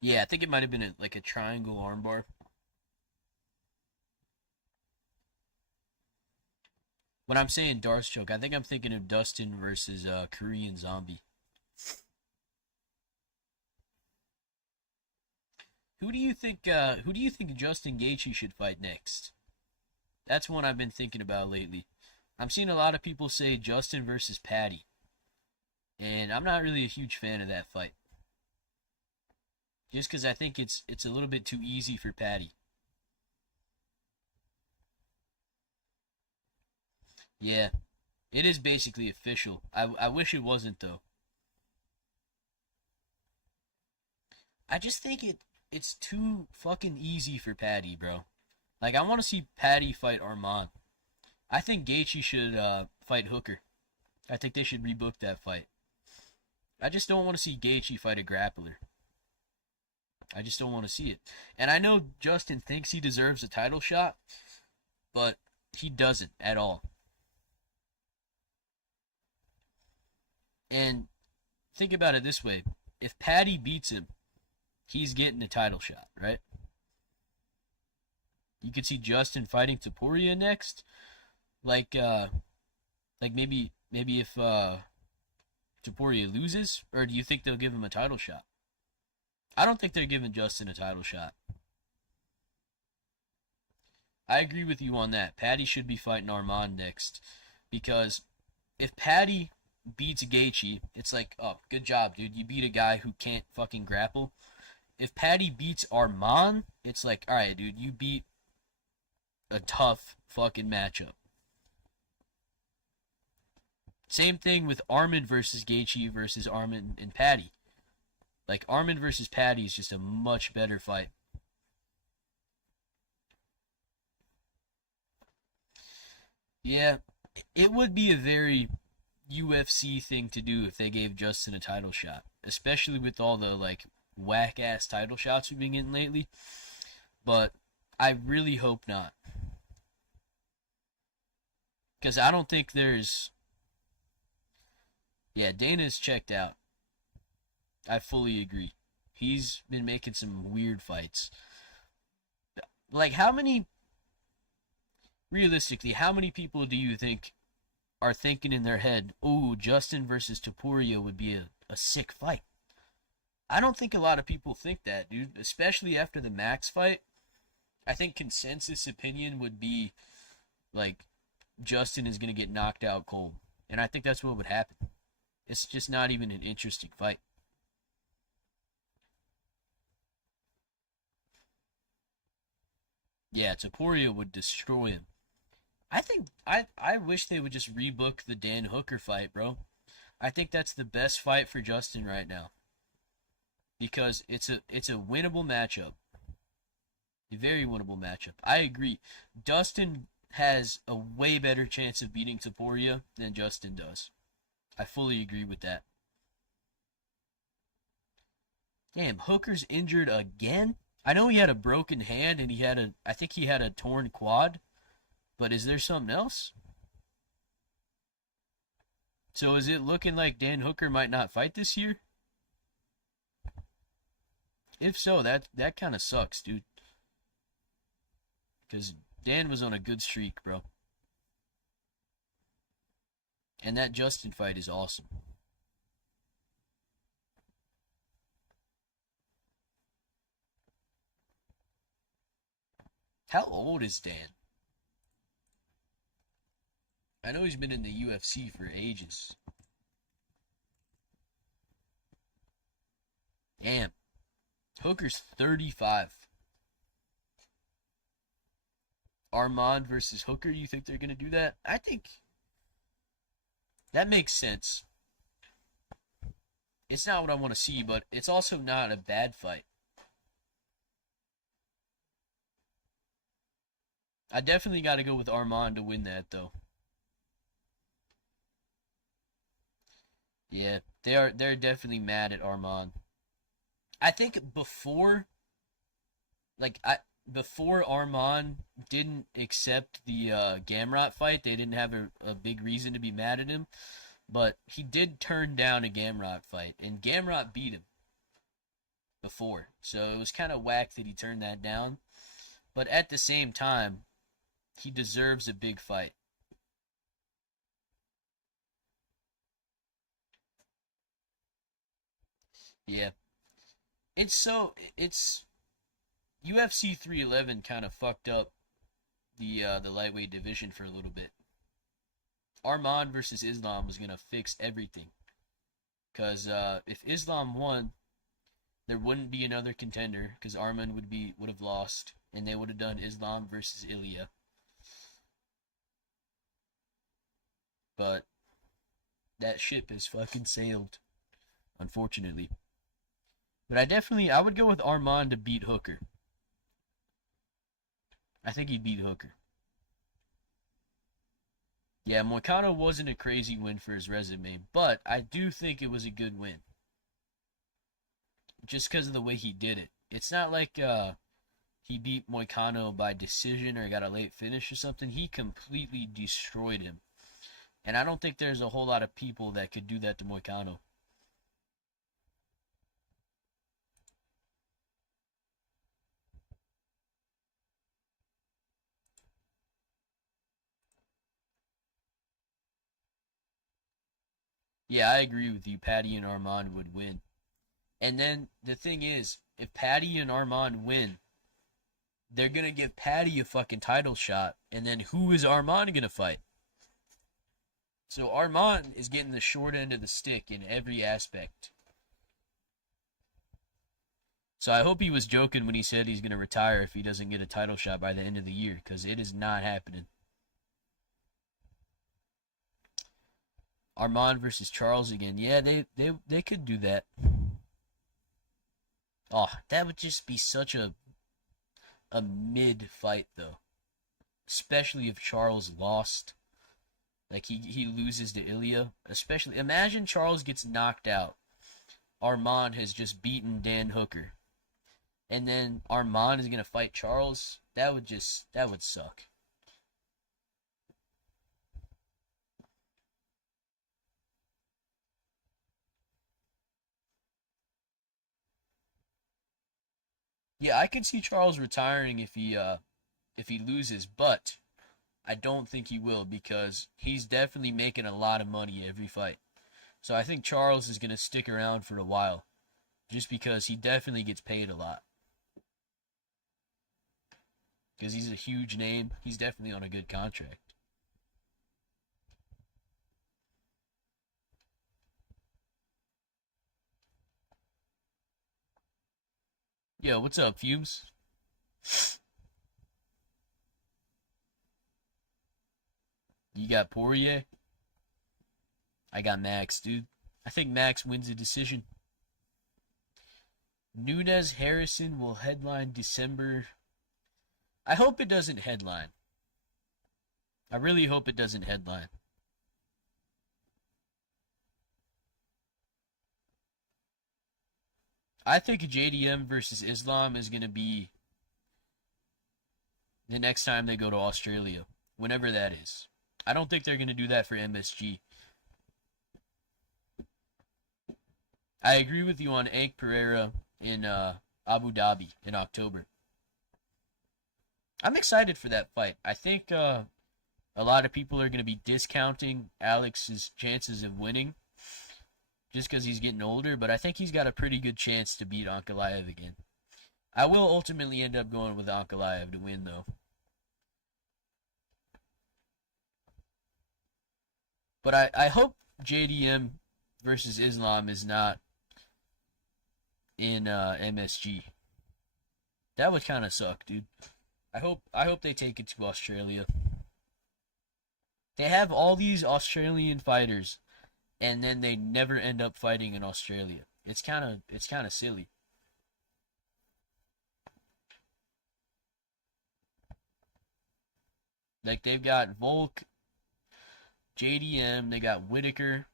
Yeah, I think it might have been like a triangle armbar. When I'm saying Darce choke, I think I'm thinking of Dustin versus Korean Zombie. Who do you think? Who do you think Justin Gaethje should fight next? That's one I've been thinking about lately. I'm seeing a lot of people say Justin versus Patty, and I'm not really a huge fan of that fight. Just because I think it's a little bit too easy for Patty. Yeah, it is basically official. I wish it wasn't though. I just think it's too fucking easy for Patty, bro. Like I want to see Patty fight Armand. I think Gaethje should fight Hooker. I think they should rebook that fight. I just don't want to see Gaethje fight a grappler. I just don't want to see it. And I know Justin thinks he deserves a title shot, but he doesn't at all. And think about it this way: if Patty beats him, he's getting a title shot, right? You could see Justin fighting Topuria next, like maybe if Topuria loses, or do you think they'll give him a title shot? I don't think they're giving Justin a title shot. I agree with you on that. Patty should be fighting Armand next, because if Patty beats Gaethje, it's like, oh, good job, dude. You beat a guy who can't fucking grapple. If Patty beats Armand, it's like, all right, dude, you beat a tough fucking matchup. Same thing with Armin versus Gaethje versus Armin and Patty. Like Armin versus Patty is just a much better fight. Yeah, it would be a very UFC thing to do if they gave Justin a title shot, especially with all the like whack ass title shots we've been getting lately. But I really hope not, because I don't think there's. Yeah, Dana's checked out. I fully agree. He's been making some weird fights. Like, realistically, how many people do you think are thinking in their head, "Ooh, Justin versus Topuria would be a sick fight"? I don't think a lot of people think that, dude. Especially after the Max fight. I think consensus opinion would be like Justin is gonna get knocked out cold, and I think that's what would happen. It's just not even an interesting fight. Yeah, Topuria would destroy him. I wish they would just rebook the Dan Hooker fight, bro. I think that's the best fight for Justin right now because it's a winnable matchup. A very winnable matchup. I agree. Dustin has a way better chance of beating Topuria than Justin does. I fully agree with that. Damn, Hooker's injured again? I know he had a broken hand and I think he had a torn quad, but is there something else? So is it looking like Dan Hooker might not fight this year? If so, that kind of sucks, dude. Because Dan was on a good streak, bro. And that Justin fight is awesome. How old is Dan? I know he's been in the UFC for ages. Damn. Hooker's 35. Armand versus Hooker, you think they're going to do that? I think that makes sense. It's not what I want to see, but it's also not a bad fight. I definitely got to go with Armand to win that, though. Yeah, they're definitely mad at Armand. I think before Armand didn't accept the Gamrot fight, they didn't have a big reason to be mad at him. But he did turn down a Gamrot fight, and Gamrot beat him before. So it was kind of whack that he turned that down. But at the same time, he deserves a big fight. Yeah. It's UFC 311 kind of fucked up the lightweight division for a little bit. Armand versus Islam was gonna fix everything, cause if Islam won, there wouldn't be another contender, cause Armand would have lost, and they would have done Islam versus Ilya. But that ship has fucking sailed, unfortunately. But I would go with Armand to beat Hooker. I think he'd beat Hooker. Yeah, Moicano wasn't a crazy win for his resume, but I do think it was a good win. Just because of the way he did it. It's not like he beat Moicano by decision or got a late finish or something. He completely destroyed him. And I don't think there's a whole lot of people that could do that to Moicano. Yeah, I agree with you. Patty and Armand would win. And then the thing is, if Patty and Armand win, they're going to give Patty a fucking title shot. And then who is Armand going to fight? So Armand is getting the short end of the stick in every aspect. So I hope he was joking when he said he's going to retire if he doesn't get a title shot by the end of the year, because it is not happening. Armand versus Charles again. Yeah, they could do that. Oh, that would just be such a mid fight though. Especially if Charles lost. Like he loses to Ilya. Especially imagine Charles gets knocked out. Armand has just beaten Dan Hooker. And then Armand is gonna fight Charles. That would suck. Yeah, I could see Charles retiring if he loses, but I don't think he will because he's definitely making a lot of money every fight. So I think Charles is going to stick around for a while just because he definitely gets paid a lot. Because he's a huge name. He's definitely on a good contract. Yo, what's up, Fumes? You got Poirier? I got Max, dude. I think Max wins the decision. Nunes Harrison will headline December. I hope it doesn't headline. I really hope it doesn't headline. I think JDM versus Islam is going to be the next time they go to Australia, whenever that is. I don't think they're going to do that for MSG. I agree with you on Ank Pereira in Abu Dhabi in October. I'm excited for that fight. I think a lot of people are going to be discounting Alex's chances of winning just because he's getting older, but I think he's got a pretty good chance to beat Ankalaev again. I will ultimately end up going with Ankalaev to win, though. But I hope JDM versus Islam is not in MSG. That would kind of suck, dude. I hope they take it to Australia. They have all these Australian fighters, and then they never end up fighting in Australia. It's kind of silly. Like they've got Volk, JDM, they got Whitaker.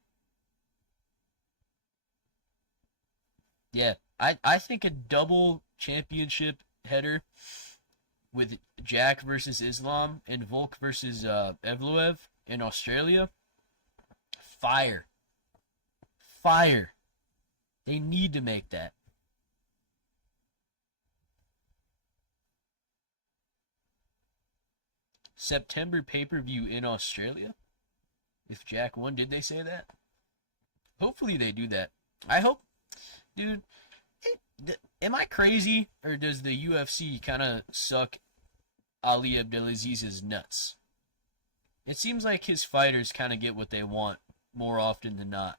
Yeah, I think a double championship header with Jack versus Islam and Volk versus Evloev in Australia. Fire. Fire. They need to make that. September pay-per-view in Australia? If Jack won, did they say that? Hopefully they do that. I hope, dude. Am I crazy, or does the UFC kind of suck Ali Abdelaziz's nuts? It seems like his fighters kind of get what they want more often than not.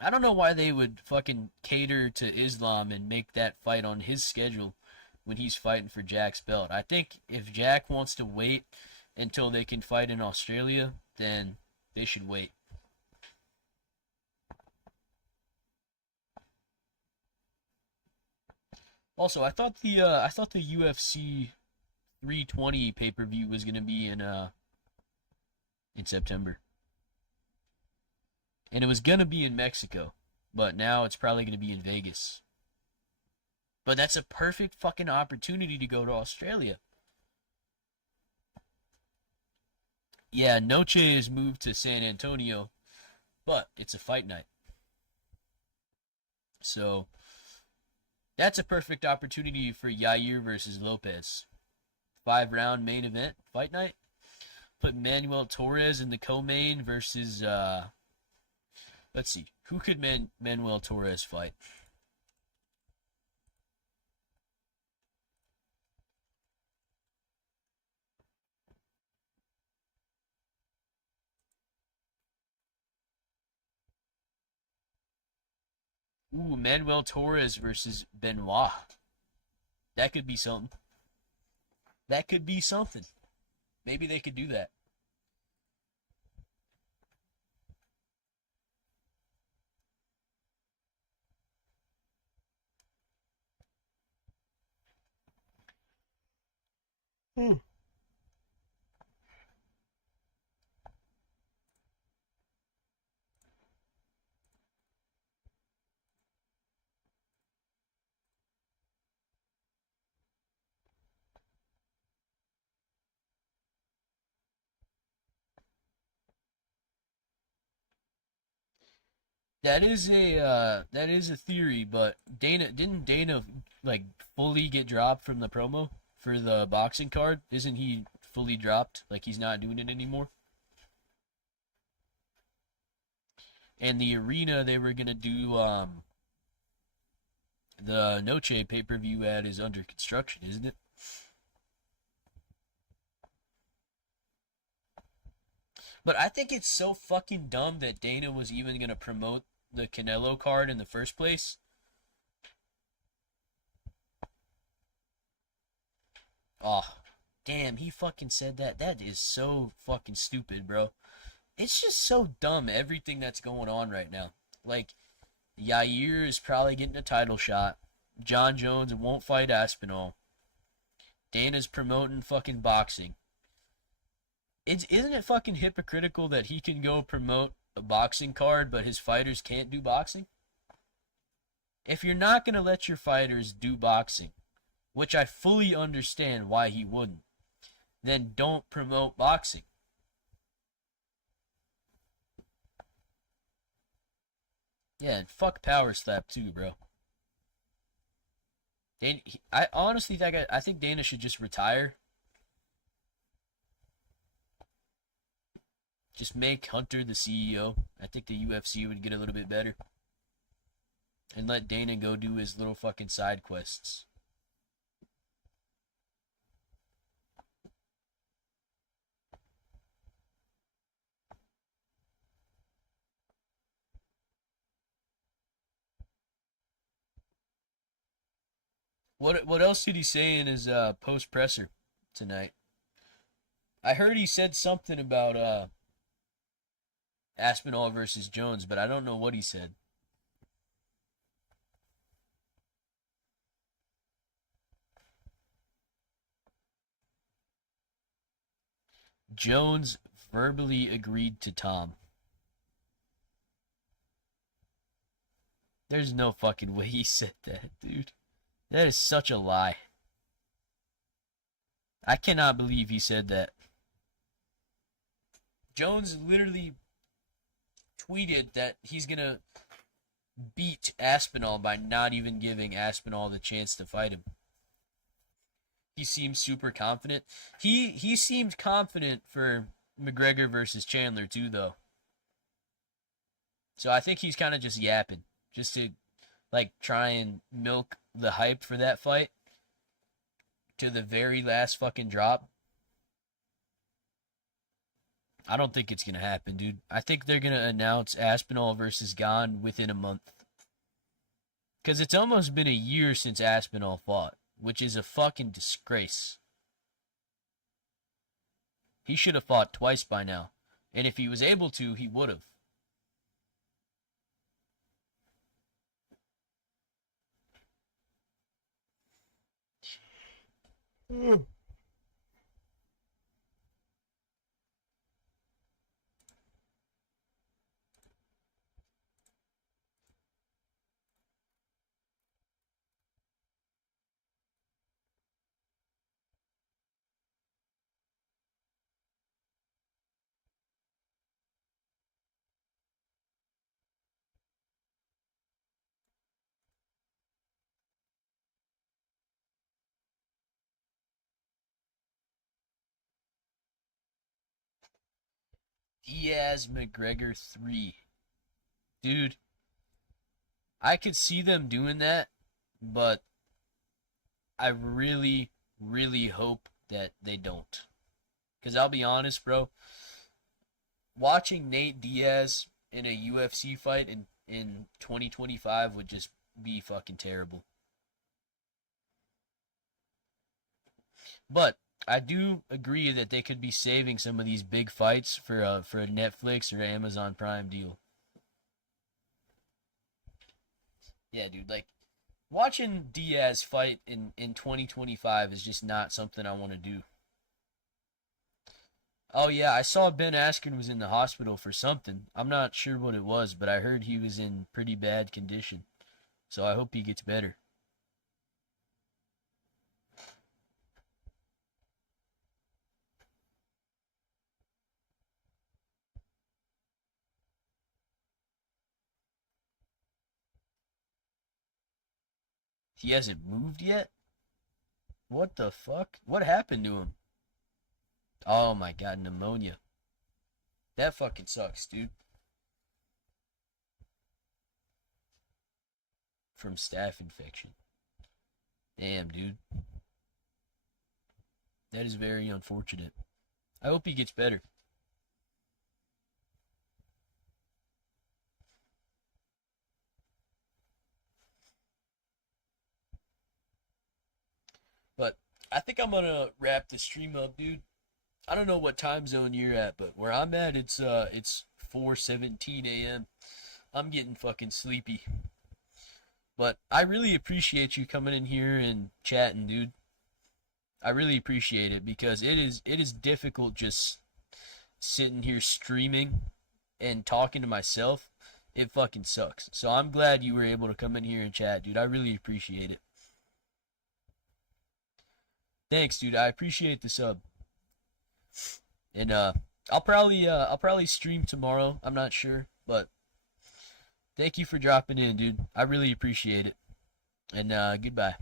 I don't know why they would fucking cater to Islam and make that fight on his schedule when he's fighting for Jack's belt. I think if Jack wants to wait until they can fight in Australia, then they should wait. Also, I thought the UFC 320 pay-per-view was going to be in September. And it was going to be in Mexico, but now it's probably going to be in Vegas. But that's a perfect fucking opportunity to go to Australia. Yeah, Noche is moved to San Antonio, but it's a fight night. So that's a perfect opportunity for Yair versus Lopez. 5 round main event fight night. Put Manuel Torres in the co-main versus let's see, who could Manuel Torres fight? Ooh, Manuel Torres versus Benoit. That could be something. That could be something. Maybe they could do that. Hmm. That is a theory, but Dana like fully get dropped from the promo for the boxing card? Isn't he fully dropped? Like he's not doing it anymore? And the arena they were gonna do the Noche pay-per-view ad is under construction, isn't it? But I think it's so fucking dumb that Dana was even gonna promote the Canelo card in the first place. Oh, damn, he fucking said that. That is so fucking stupid, bro. It's just so dumb everything that's going on right now. Like Yair is probably getting a title shot. John Jones won't fight Aspinall. Dana's promoting fucking boxing. Isn't it fucking hypocritical that he can go promote a boxing card, but his fighters can't do boxing? If you're not going to let your fighters do boxing, which I fully understand why he wouldn't, then don't promote boxing. Yeah, and fuck Power Slap too, bro. I honestly think I think Dana should just retire. Just make Hunter the CEO. I think the UFC would get a little bit better. And let Dana go do his little fucking side quests. What else did he say in his post presser tonight? I heard he said something about Aspinall versus Jones, but I don't know what he said. Jones verbally agreed to Tom. There's no fucking way he said that, dude. That is such a lie. I cannot believe he said that. Jones literally tweeted that he's gonna beat Aspinall by not even giving Aspinall the chance to fight him. He seems super confident. He seemed confident for McGregor versus Chandler too, though. So I think he's kind of just yapping, just to like try and milk the hype for that fight to the very last fucking drop. I don't think it's gonna happen, dude. I think they're gonna announce Aspinall versus Gane within a month. Because it's almost been a year since Aspinall fought, which is a fucking disgrace. He should have fought twice by now. And if he was able to, he would have. Diaz McGregor 3. Dude, I could see them doing that, but I really, really hope that they don't. Because I'll be honest, bro, watching Nate Diaz in a UFC fight in 2025 would just be fucking terrible. But I do agree that they could be saving some of these big fights for a Netflix or Amazon Prime deal. Yeah, dude, like watching Diaz fight in 2025 is just not something I want to do. Oh yeah, I saw Ben Askren was in the hospital for something. I'm not sure what it was, but I heard he was in pretty bad condition. So I hope he gets better. He hasn't moved yet? What the fuck? What happened to him? Oh my god, pneumonia. That fucking sucks, dude. From staph infection. Damn, dude. That is very unfortunate. I hope he gets better. But I think I'm gonna wrap the stream up, dude. I don't know what time zone you're at, but where I'm at, it's 4:17 a.m. I'm getting fucking sleepy. But I really appreciate you coming in here and chatting, dude. I really appreciate it because it is difficult just sitting here streaming and talking to myself. It fucking sucks. So I'm glad you were able to come in here and chat, dude. I really appreciate it. Thanks, dude. I appreciate the sub. And I'll probably stream tomorrow. I'm not sure, but thank you for dropping in, dude. I really appreciate it. And goodbye.